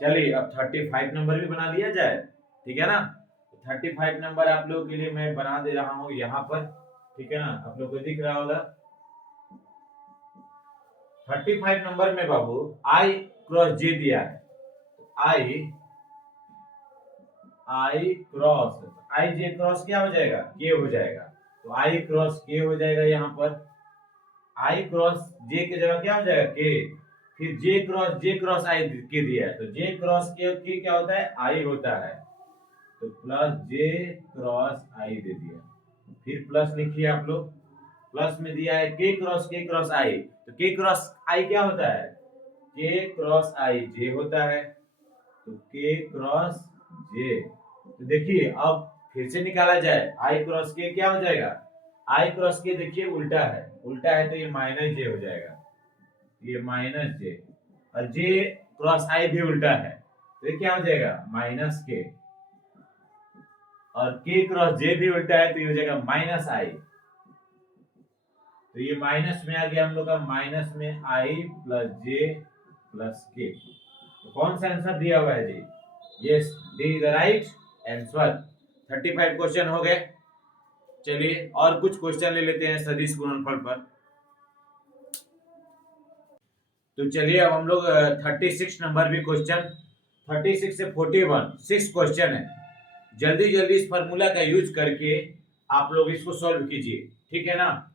चलिए अब 35 नंबर भी बना लिया जाए, ठीक है ना। 35 नंबर आप लोगों के लिए मैं बना दे रहा हूं यहाँ पर, ठीक है ना, आप लोग को दिख रहा होगा। 35 नंबर में बाबू आई क्रॉस जे दिया है, आई क्रॉस आई जे क्रॉस क्या हो जाएगा, के हो जाएगा, तो आई क्रॉस के हो जाएगा। यहाँ पर आई क्रॉस जे की जगह क्या हो जाएगा, के। फिर जे क्रॉस आई के दिया है, तो जे क्रॉस के क्या होता है, आई होता है, तो प्लस जे क्रॉस आई दे दिया। फिर प्लस लिखिए आप लोग, प्लस में दिया है के क्रॉस आई, तो के क्रॉस आई क्या होता है, के क्रॉस आई जे होता है, तो के क्रॉस जे। तो देखिए अब फिर से निकाला जाए, आई क्रॉस के क्या हो जाएगा, आई क्रॉस के देखिए उल्टा है तो ये माइनस जे हो जाएगा, ये माइनस जे, और जे क्रॉस आई भी उल्टा है, तो ये क्या हो जाएगा माइनस के, और के क्रॉस जे भी उल्टा है तो ये हो जाएगा माइनस आई। तो ये माइनस में आ गया हम लोग का, माइनस में आई प्लस जे प्लस के, तो कौन सा आंसर दिया हुआ है जी, yes D the right answer. 35 question हो गए। चलिए और कुछ क्वेश्चन ले लेते हैं सदिश गुणनफल पर। तो चलिए अब हम लोग 36 नंबर भी क्वेश्चन, 36 से 41 6 क्वेश्चन है। जल्दी जल्दी इस फॉर्मूला का यूज करके आप लोग इसको सॉल्व कीजिए, ठीक है ना।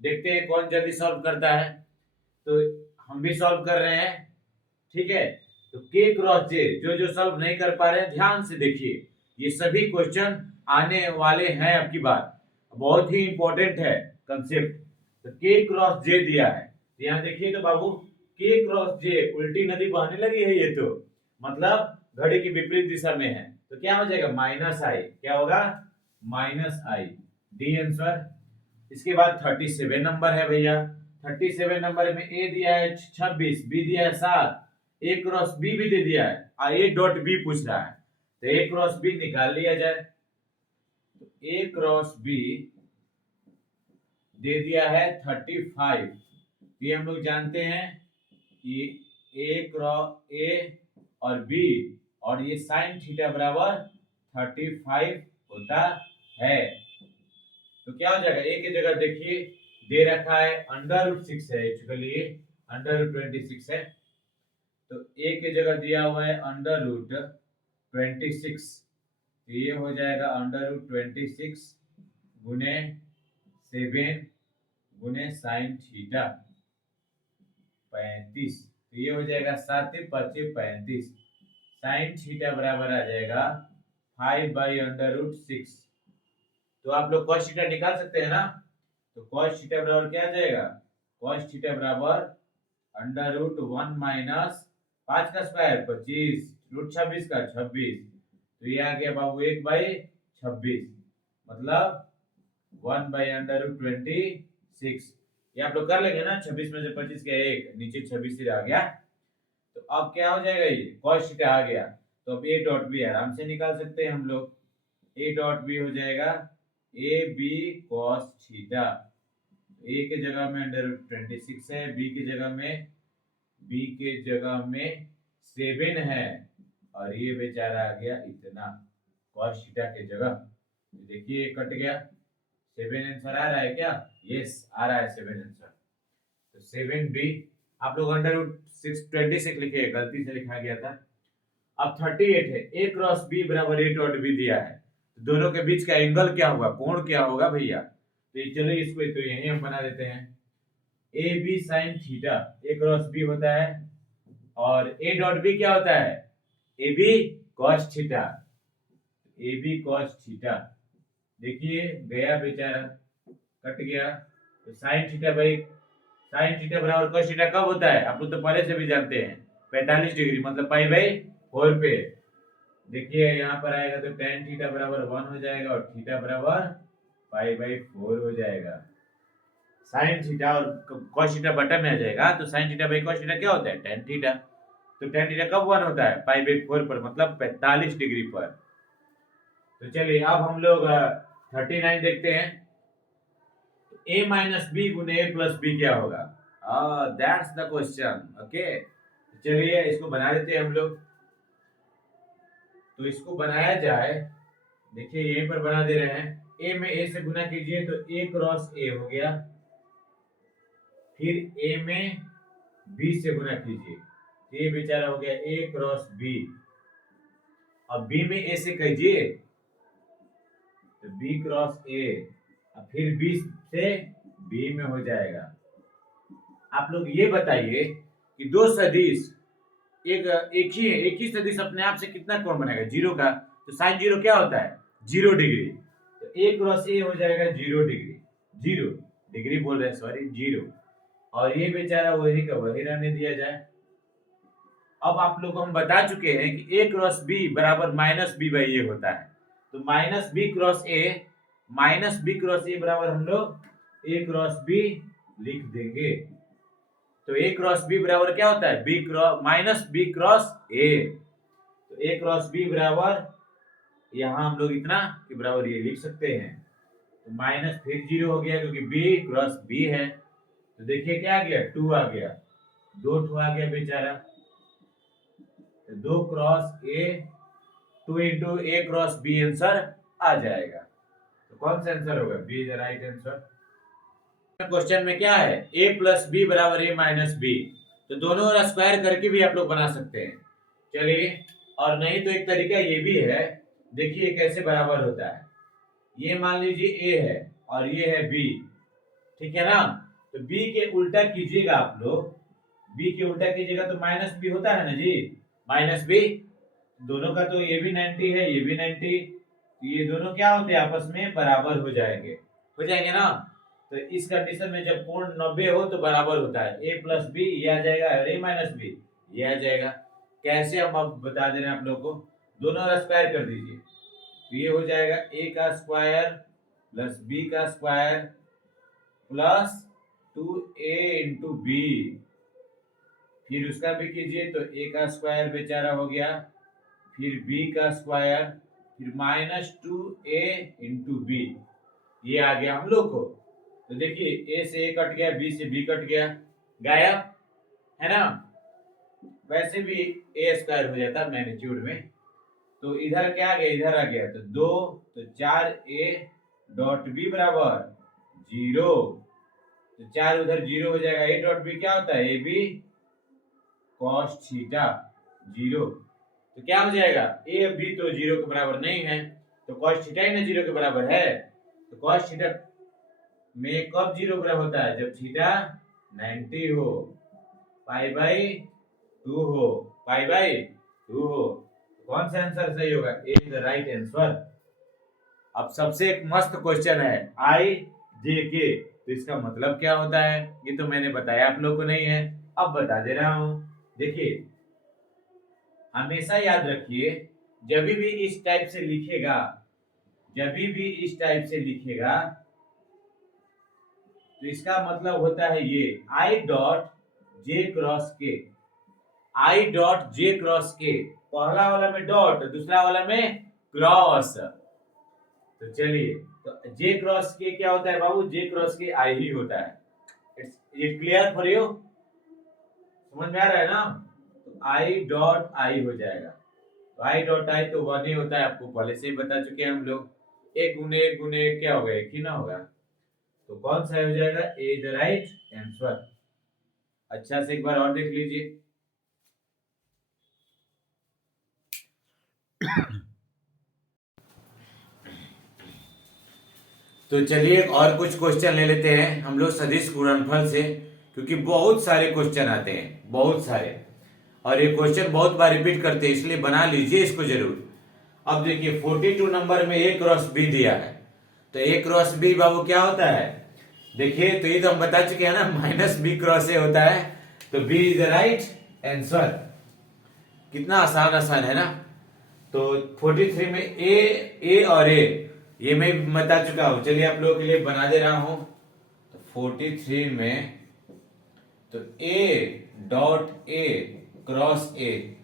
देखते हैं कौन जल्दी सॉल्व करता है, तो हम भी सॉल्व कर रहे हैं, ठीक है। तो के क्रॉस जे, जो जो सॉल्व नहीं कर पा रहे हैं ध्यान से देखिए, ये सभी क्वेश्चन आने वाले हैं आपकी बात, बहुत ही इंपॉर्टेंट है कंसेप्ट। तो के क्रॉस जे दिया है, तो यहाँ देखिए तो बाबू के क्रॉस जे उल्टी नदी बहने लगी है, ये तो मतलब घड़ी की विपरीत दिशा में है, तो क्या हो जाएगा माइनस आई, क्या होगा माइनस आई, डी आंसर। इसके बाद 37 नंबर है भैया, 37 नंबर में ए दिया है 26, बी दिया है 7, ए क्रॉस बी भी दे दिया है, ए डॉट बी पूछ रहा है, तो ए क्रॉस बी निकाल लिया जाए। तो ए क्रॉस बी दे दिया है 35, ये हम लोग जानते हैं कि ए क्रॉस ए और बी और ये साइन थीटा बराबर 35 होता है। तो क्या हो जाएगा, ए की जगह देखिए दे रखा है √6 है, एक्चुअली √26 है, तो ए की जगह दिया हुआ है √26, तो ये हो जाएगा √26 गुने 7 गुने साइन थीटा 35, तो ये हो जाएगा 7 × 5 = 35, साइन थीटा बराबर आ जाएगा 5/√6। तो आप लोग cos थीटा निकाल सकते हैं ना, तो cos थीटा बराबर क्या आ जाएगा, cos थीटा बराबर √1 माइनस 5 का स्क्वायर 25 √26 का 26, तो ये आ गया बाबू 1/26, मतलब 1/√26। ये आप लोग कर लेंगे ना, 26 में से 25 का 1 नीचे 26 से आ गया, तो अब क्या हो जाएगा, ये cos थीटा आ गया, तो अब a डॉट बी आराम से निकाल सकते हैं हम लोग, a डॉट बी हो जाएगा ए बी कॉस थीटा, ए के जगह में √26 है, बी की जगह में 7 है, और ये बेचारा आ गया इतना cos थीटा के जगह, तो देखिए कट गया, 7 आंसर आ रहा है क्या, यस आ रहा है 7 आंसर, तो 7B आप लोग √26 लिखे, गलती से लिखा गया था। अब 38 है, ए क्रॉस बी बराबर ए डॉट बी दिया है, तो दोनों के बीच का एंगल क्या होगा, कोण क्या होगा भैया, तो चलो इसको तो यही हम बना देते हैं, A B sine theta, A cross B होता है, और ए डॉट बी क्या होता है, A B cos theta, A B cos theta, देखिए गया बेचारा, कट गया, तो साइन थीटा भाई, साइन थीटा बराबर कॉस थीटा कब होता है, आप लोग तो पहले से भी जानते हैं 45 डिग्री, मतलब π/4 पे। देखिए यहाँ पर आएगा तो tan थीटा बराबर 1 हो जाएगा, और थीटा बराबर π/4 हो जाएगा, साइन थीटा और cos थीटा बटन में आ जाएगा, तो sine theta by cos theta क्या होता है tan थीटा, तो tan थीटा कब 1 होता है π/4 पर, मतलब 45 डिग्री पर। तो चलिए अब हम लोग 39 देखते हैं, ए माइनस बी गुने ए प्लस बी क्या होगा? That's the question. ओके, चलिए इसको बना देते हैं हम लोग। तो इसको बनाया जाए, देखिए यहीं पर बना दे रहे हैं। ए में ए से गुना कीजिए तो ए क्रॉस ए हो गया, फिर ए में बी से गुना कीजिए तो ये बेचारा हो गया ए क्रॉस बी। अब बी में ए से कीजिए तो बी क्रॉस ए, अब फिर बी से बी में हो जाएगा। आप लोग ये बताइए कि दो सदिश एक ही सदिश अपने आप से कितना कोण बनाएगा? जीरो का। तो साइन जीरो क्या होता है? 0 डिग्री। तो ए क्रॉस ए हो जाएगा 0 डिग्री। 0 डिग्री बोल रहे हैं, सॉरी 0। और ये बेचारा वही का वही रहने दिया जाए। अब आप लोग को हम बता चुके हैं कि ए क्रॉस बी बराबर माइनस बी बाई ए होता है। तो माइनस बी क्रॉस ए बराबर हम लोग ए क्रॉस बी लिख देंगे। तो ए क्रॉस बी बराबर क्या होता है? B cross minus B cross A. तो ए क्रॉस बी बराबर यहां हम लोग इतना के बराबर ये लिख सकते हैं। तो माइनस फिर 0 हो गया क्योंकि बी क्रॉस बी है। तो देखिए क्या आ गया? 2 आ गया, 2 आ गया बेचारा। तो 2 cross a, 2 into a cross b answer आ जाएगा। तो कौन सा आंसर होगा? B is the right answer. Question में क्या है? a प्लस बी बराबर a माइनस बी। तो दोनों ओर स्क्वायर करके भी आप लोग बना सकते हैं। चलिए, और नहीं तो एक तरीका ये भी है, देखिए कैसे बराबर होता है। ये मान लीजिए a है और ये है b, ठीक है ना? तो b के उल्टा कीजिएगा आप लोग, b के उल्टा कीजिएगा तो माइनस बी होता है ना जी, माइनस बी। दोनों का तो ये भी 90 है, ये भी 90, तो ये दोनों क्या होते हैं? आपस में बराबर हो जाएंगे ना। तो इस कंडीशन में जब कोण 90 हो तो बराबर होता है a प्लस बी, ये आ जाएगा, और a माइनस बी ये आ जाएगा। कैसे हम अब बता दे रहे हैं आप लोग को। दोनों स्क्वायर कर दीजिए तो ये हो जाएगा a का स्क्वायर प्लस b का square plus 2a into B. फिर उसका भी कीजिए तो a का स्क्वायर बेचारा हो गया, फिर b का स्क्वायर, फिर माइनस 2a इंटू बी। ये आ गया हम लोग को। तो देखिए a से a कट गया, b से b कट गया, गायब है ना। वैसे भी a स्क्वायर हो जाता मैग्नीट्यूड में। तो इधर क्या आ गया? इधर आ गया तो 2, तो 4a डॉट b बराबर 0। तो 4 उधर 0 हो जाएगा। a डॉट b क्या होता है? A B cos theta 0। तो क्या हो जाएगा? a और b तो 0 के बराबर नहीं है, तो कॉस थीटा ही ना 0 के बराबर है। तो कॉस थीटा में कब 0 बराबर होता है? जब थीटा 90 हो, पाई बाई 2 हो, पाई बाई 2 हो। कौन सा आंसर सही होगा? ए इज द राइट आंसर। अब सबसे एक मस्त क्वेश्चन है आई जे के, तो इसका मतलब क्या होता है? ये तो मैंने बताया आप लोग को नहीं है, अब बता दे रहा हूं। देखिए हमेशा याद रखिए, जब भी इस टाइप से लिखेगा, जब भी इस टाइप से लिखेगा तो इसका मतलब होता है ये आई डॉट जे क्रॉस के, आई डॉट जे क्रॉस के। पहला वाला में डॉट, दूसरा वाला में क्रॉस। तो चलिए, तो जे क्रॉस के क्या होता है बाबू? जे क्रॉस के आई ही होता है। It clear for you? समझ में आ रहा है ना? तो आई डॉट आई हो जाएगा। तो आई डॉट आई तो 1 ही होता है, आपको पहले से ही बता चुके हैं हम लोग। एक गुने एक गुने एक क्या होगा? एक ही ना होगा। तो कौन सा हो जाएगा? ए द राइट आंसर। अच्छा से एक बार और देख लीजिए। तो चलिए और कुछ क्वेश्चन ले लेते हैं हम लोग सदिश गुणनफल से, क्योंकि बहुत सारे क्वेश्चन आते हैं, बहुत सारे, और ये क्वेश्चन बहुत बार रिपीट करते हैं, इसलिए बना लीजिए इसको जरूर। अब देखिए 42 नंबर में ए क्रॉस बी दिया है, तो ए क्रॉस बी बाबू क्या होता है? देखिए तो ये तो हम बता चुके हैं ना, माइनस बी क्रॉस ए होता है। तो B is the right answer. कितना आसान आसान है ना। तो 43 में ए और ए ये मैं बता चुका हूं, चलिए आप लोगों के लिए बना दे रहा हूं। तो 43 में तो ए डॉट ए क्रॉस ए,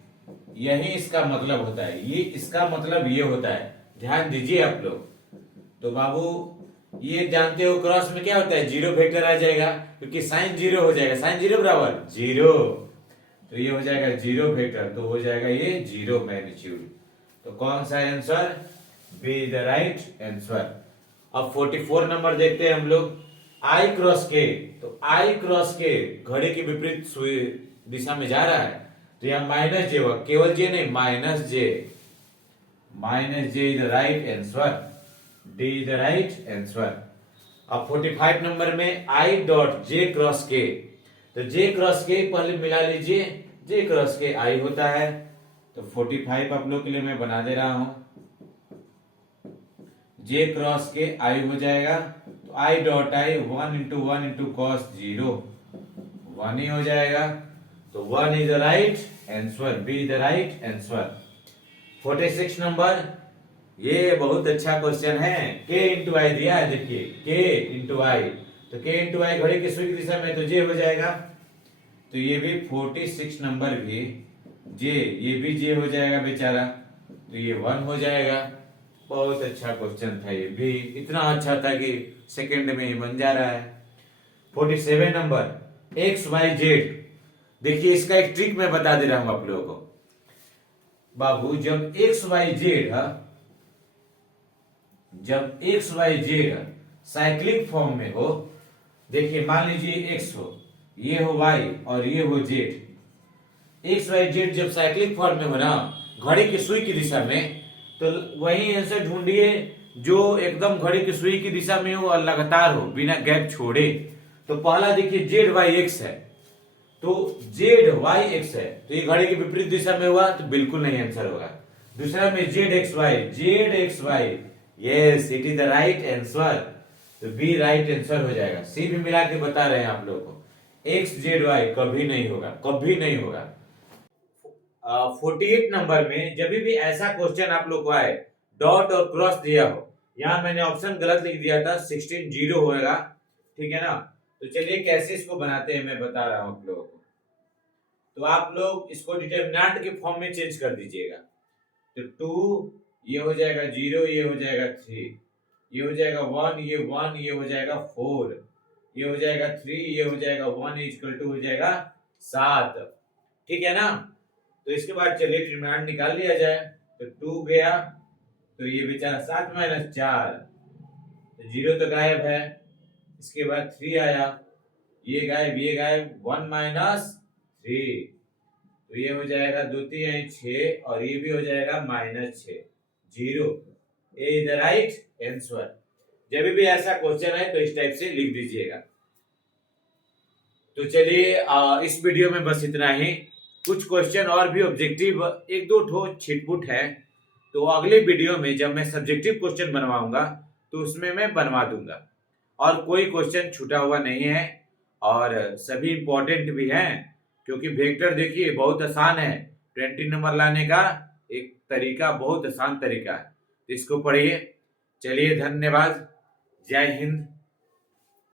यही इसका मतलब होता है। ये इसका मतलब ये होता है, ध्यान दीजिए आप लोग। तो बाबू ये जानते हो क्रॉस में क्या होता है, जीरो वेक्टर आ जाएगा, क्योंकि साइन जीरो हो जाएगा, साइन जीरो बराबर जीरो, तो ये हो जाएगा जीरो वेक्टर, तो हो जाएगा ये जीरो मैग्नीट्यूड। तो कौन सा answer, B the right answer. अब 44 नंबर देखते हैं हम लोग, आई क्रॉस के, तो आई क्रॉस के घड़ी के विपरीत दिशा में जा रहा है, तो यहां माइनस जे होगा, केवल जे नहीं, minus J is the right answer, D is the right answer. अब 45 नंबर में आई डॉट जे क्रॉस के, तो जे क्रॉस के पहले मिला लीजिए, जे क्रॉस के आई होता है, तो 45 आप लोग के लिए मैं बना दे रहा हूं, जे क्रॉस के आई हो जाएगा, तो i dot i 1 into cos zero, 1 ही हो जाएगा, तो 1 is the right answer, B is the right answer. 46 नंबर, ये बहुत अच्छा क्वेश्चन है, k इंटू आई दिया है, देखिए k इंटू आई, तो k इंटू आई घड़ी की सुई की दिशा में, तो j हो जाएगा, तो ये भी 46 नंबर भी j, ये भी j हो जाएगा बेचारा, तो ये 1 हो जाएगा। बहुत अच्छा क्वेश्चन था, ये भी इतना अच्छा था कि सेकंड में ही बन जा रहा है। 47 नंबर एक्स वाई जेड, देखिए इसका एक ट्रिक मैं बता दे रहा हूं आप लोगों को बाबू, जब x y z cyclic form में हो, देखिए मान लीजिए एक्स हो, ये हो वाई और ये हो जेड, एक्स वाई जेड जब साइक्लिक फॉर्म में हो ना घड़ी की सुई की दिशा में, तो वही आंसर ढूंढिए जो एकदम घड़ी की सुई की दिशा में हो और लगातार हो बिना गैप छोड़े। तो पहला देखिए जेड वाई एक्स है, तो जेड वाई एक्स है, तो ये घड़ी की विपरीत दिशा में हुआ, तो बिल्कुल नहीं आंसर होगा। दूसरा में z x y, yes it is the right answer, तो बी राइट आंसर हो जाएगा। सी भी मिला के बता रहे हैं आप लोगों को, एक्स जेड वाई कभी नहीं होगा, कभी नहीं होगा। 48 नंबर में जब भी ऐसा क्वेश्चन आप लोग को आए, डॉट और क्रॉस दिया हो, यहां मैंने ऑप्शन गलत लिख दिया था, 16 जीरो होगा, ठीक है ना। तो चलिए कैसे इसको बनाते हैं मैं बता रहा हूं आप लोगों को। तो आप लोग इसको डिटरमिनेंट के फॉर्म में चेंज कर दीजिएगा, तो 2 ये हो जाएगा 0, ये हो जाएगा 3, ये हो जाएगा 1, ये 1, ये हो जाएगा 4, ये हो जाएगा 3, ये हो जाएगा 1 इक्वल टू हो जाएगा 7, ठीक है ना। तो इसके बाद चलिए डिटरमिनेंट निकाल लिया जाए, तो 2 गया, तो ये बेचारा 7 माइनस 4, तो 0 तो गायब है, इसके बाद 3 आया, ये गायब 1 माइनस 3, तो ये हो जाएगा 2 3 6, और ये भी हो जाएगा -6, 0, ए द राइट आंसर। जब भी ऐसा क्वेश्चन है तो इस टाइप से लिख दीजिएगा। तो चलिए इस वीडियो में बस इतना ही, कुछ क्वेश्चन और भी ऑब्जेक्टिव एक दो ठो छिटपुट है, तो अगले वीडियो में जब मैं सब्जेक्टिव क्वेश्चन बनवाऊंगा तो उसमें मैं बनवा दूंगा, और कोई क्वेश्चन छूटा हुआ नहीं है और सभी इंपॉर्टेंट भी हैं, क्योंकि वेक्टर देखिए बहुत आसान है, 20 नंबर लाने का एक तरीका, बहुत आसान तरीका है, इसको पढ़िए। चलिए धन्यवाद, जय हिंद।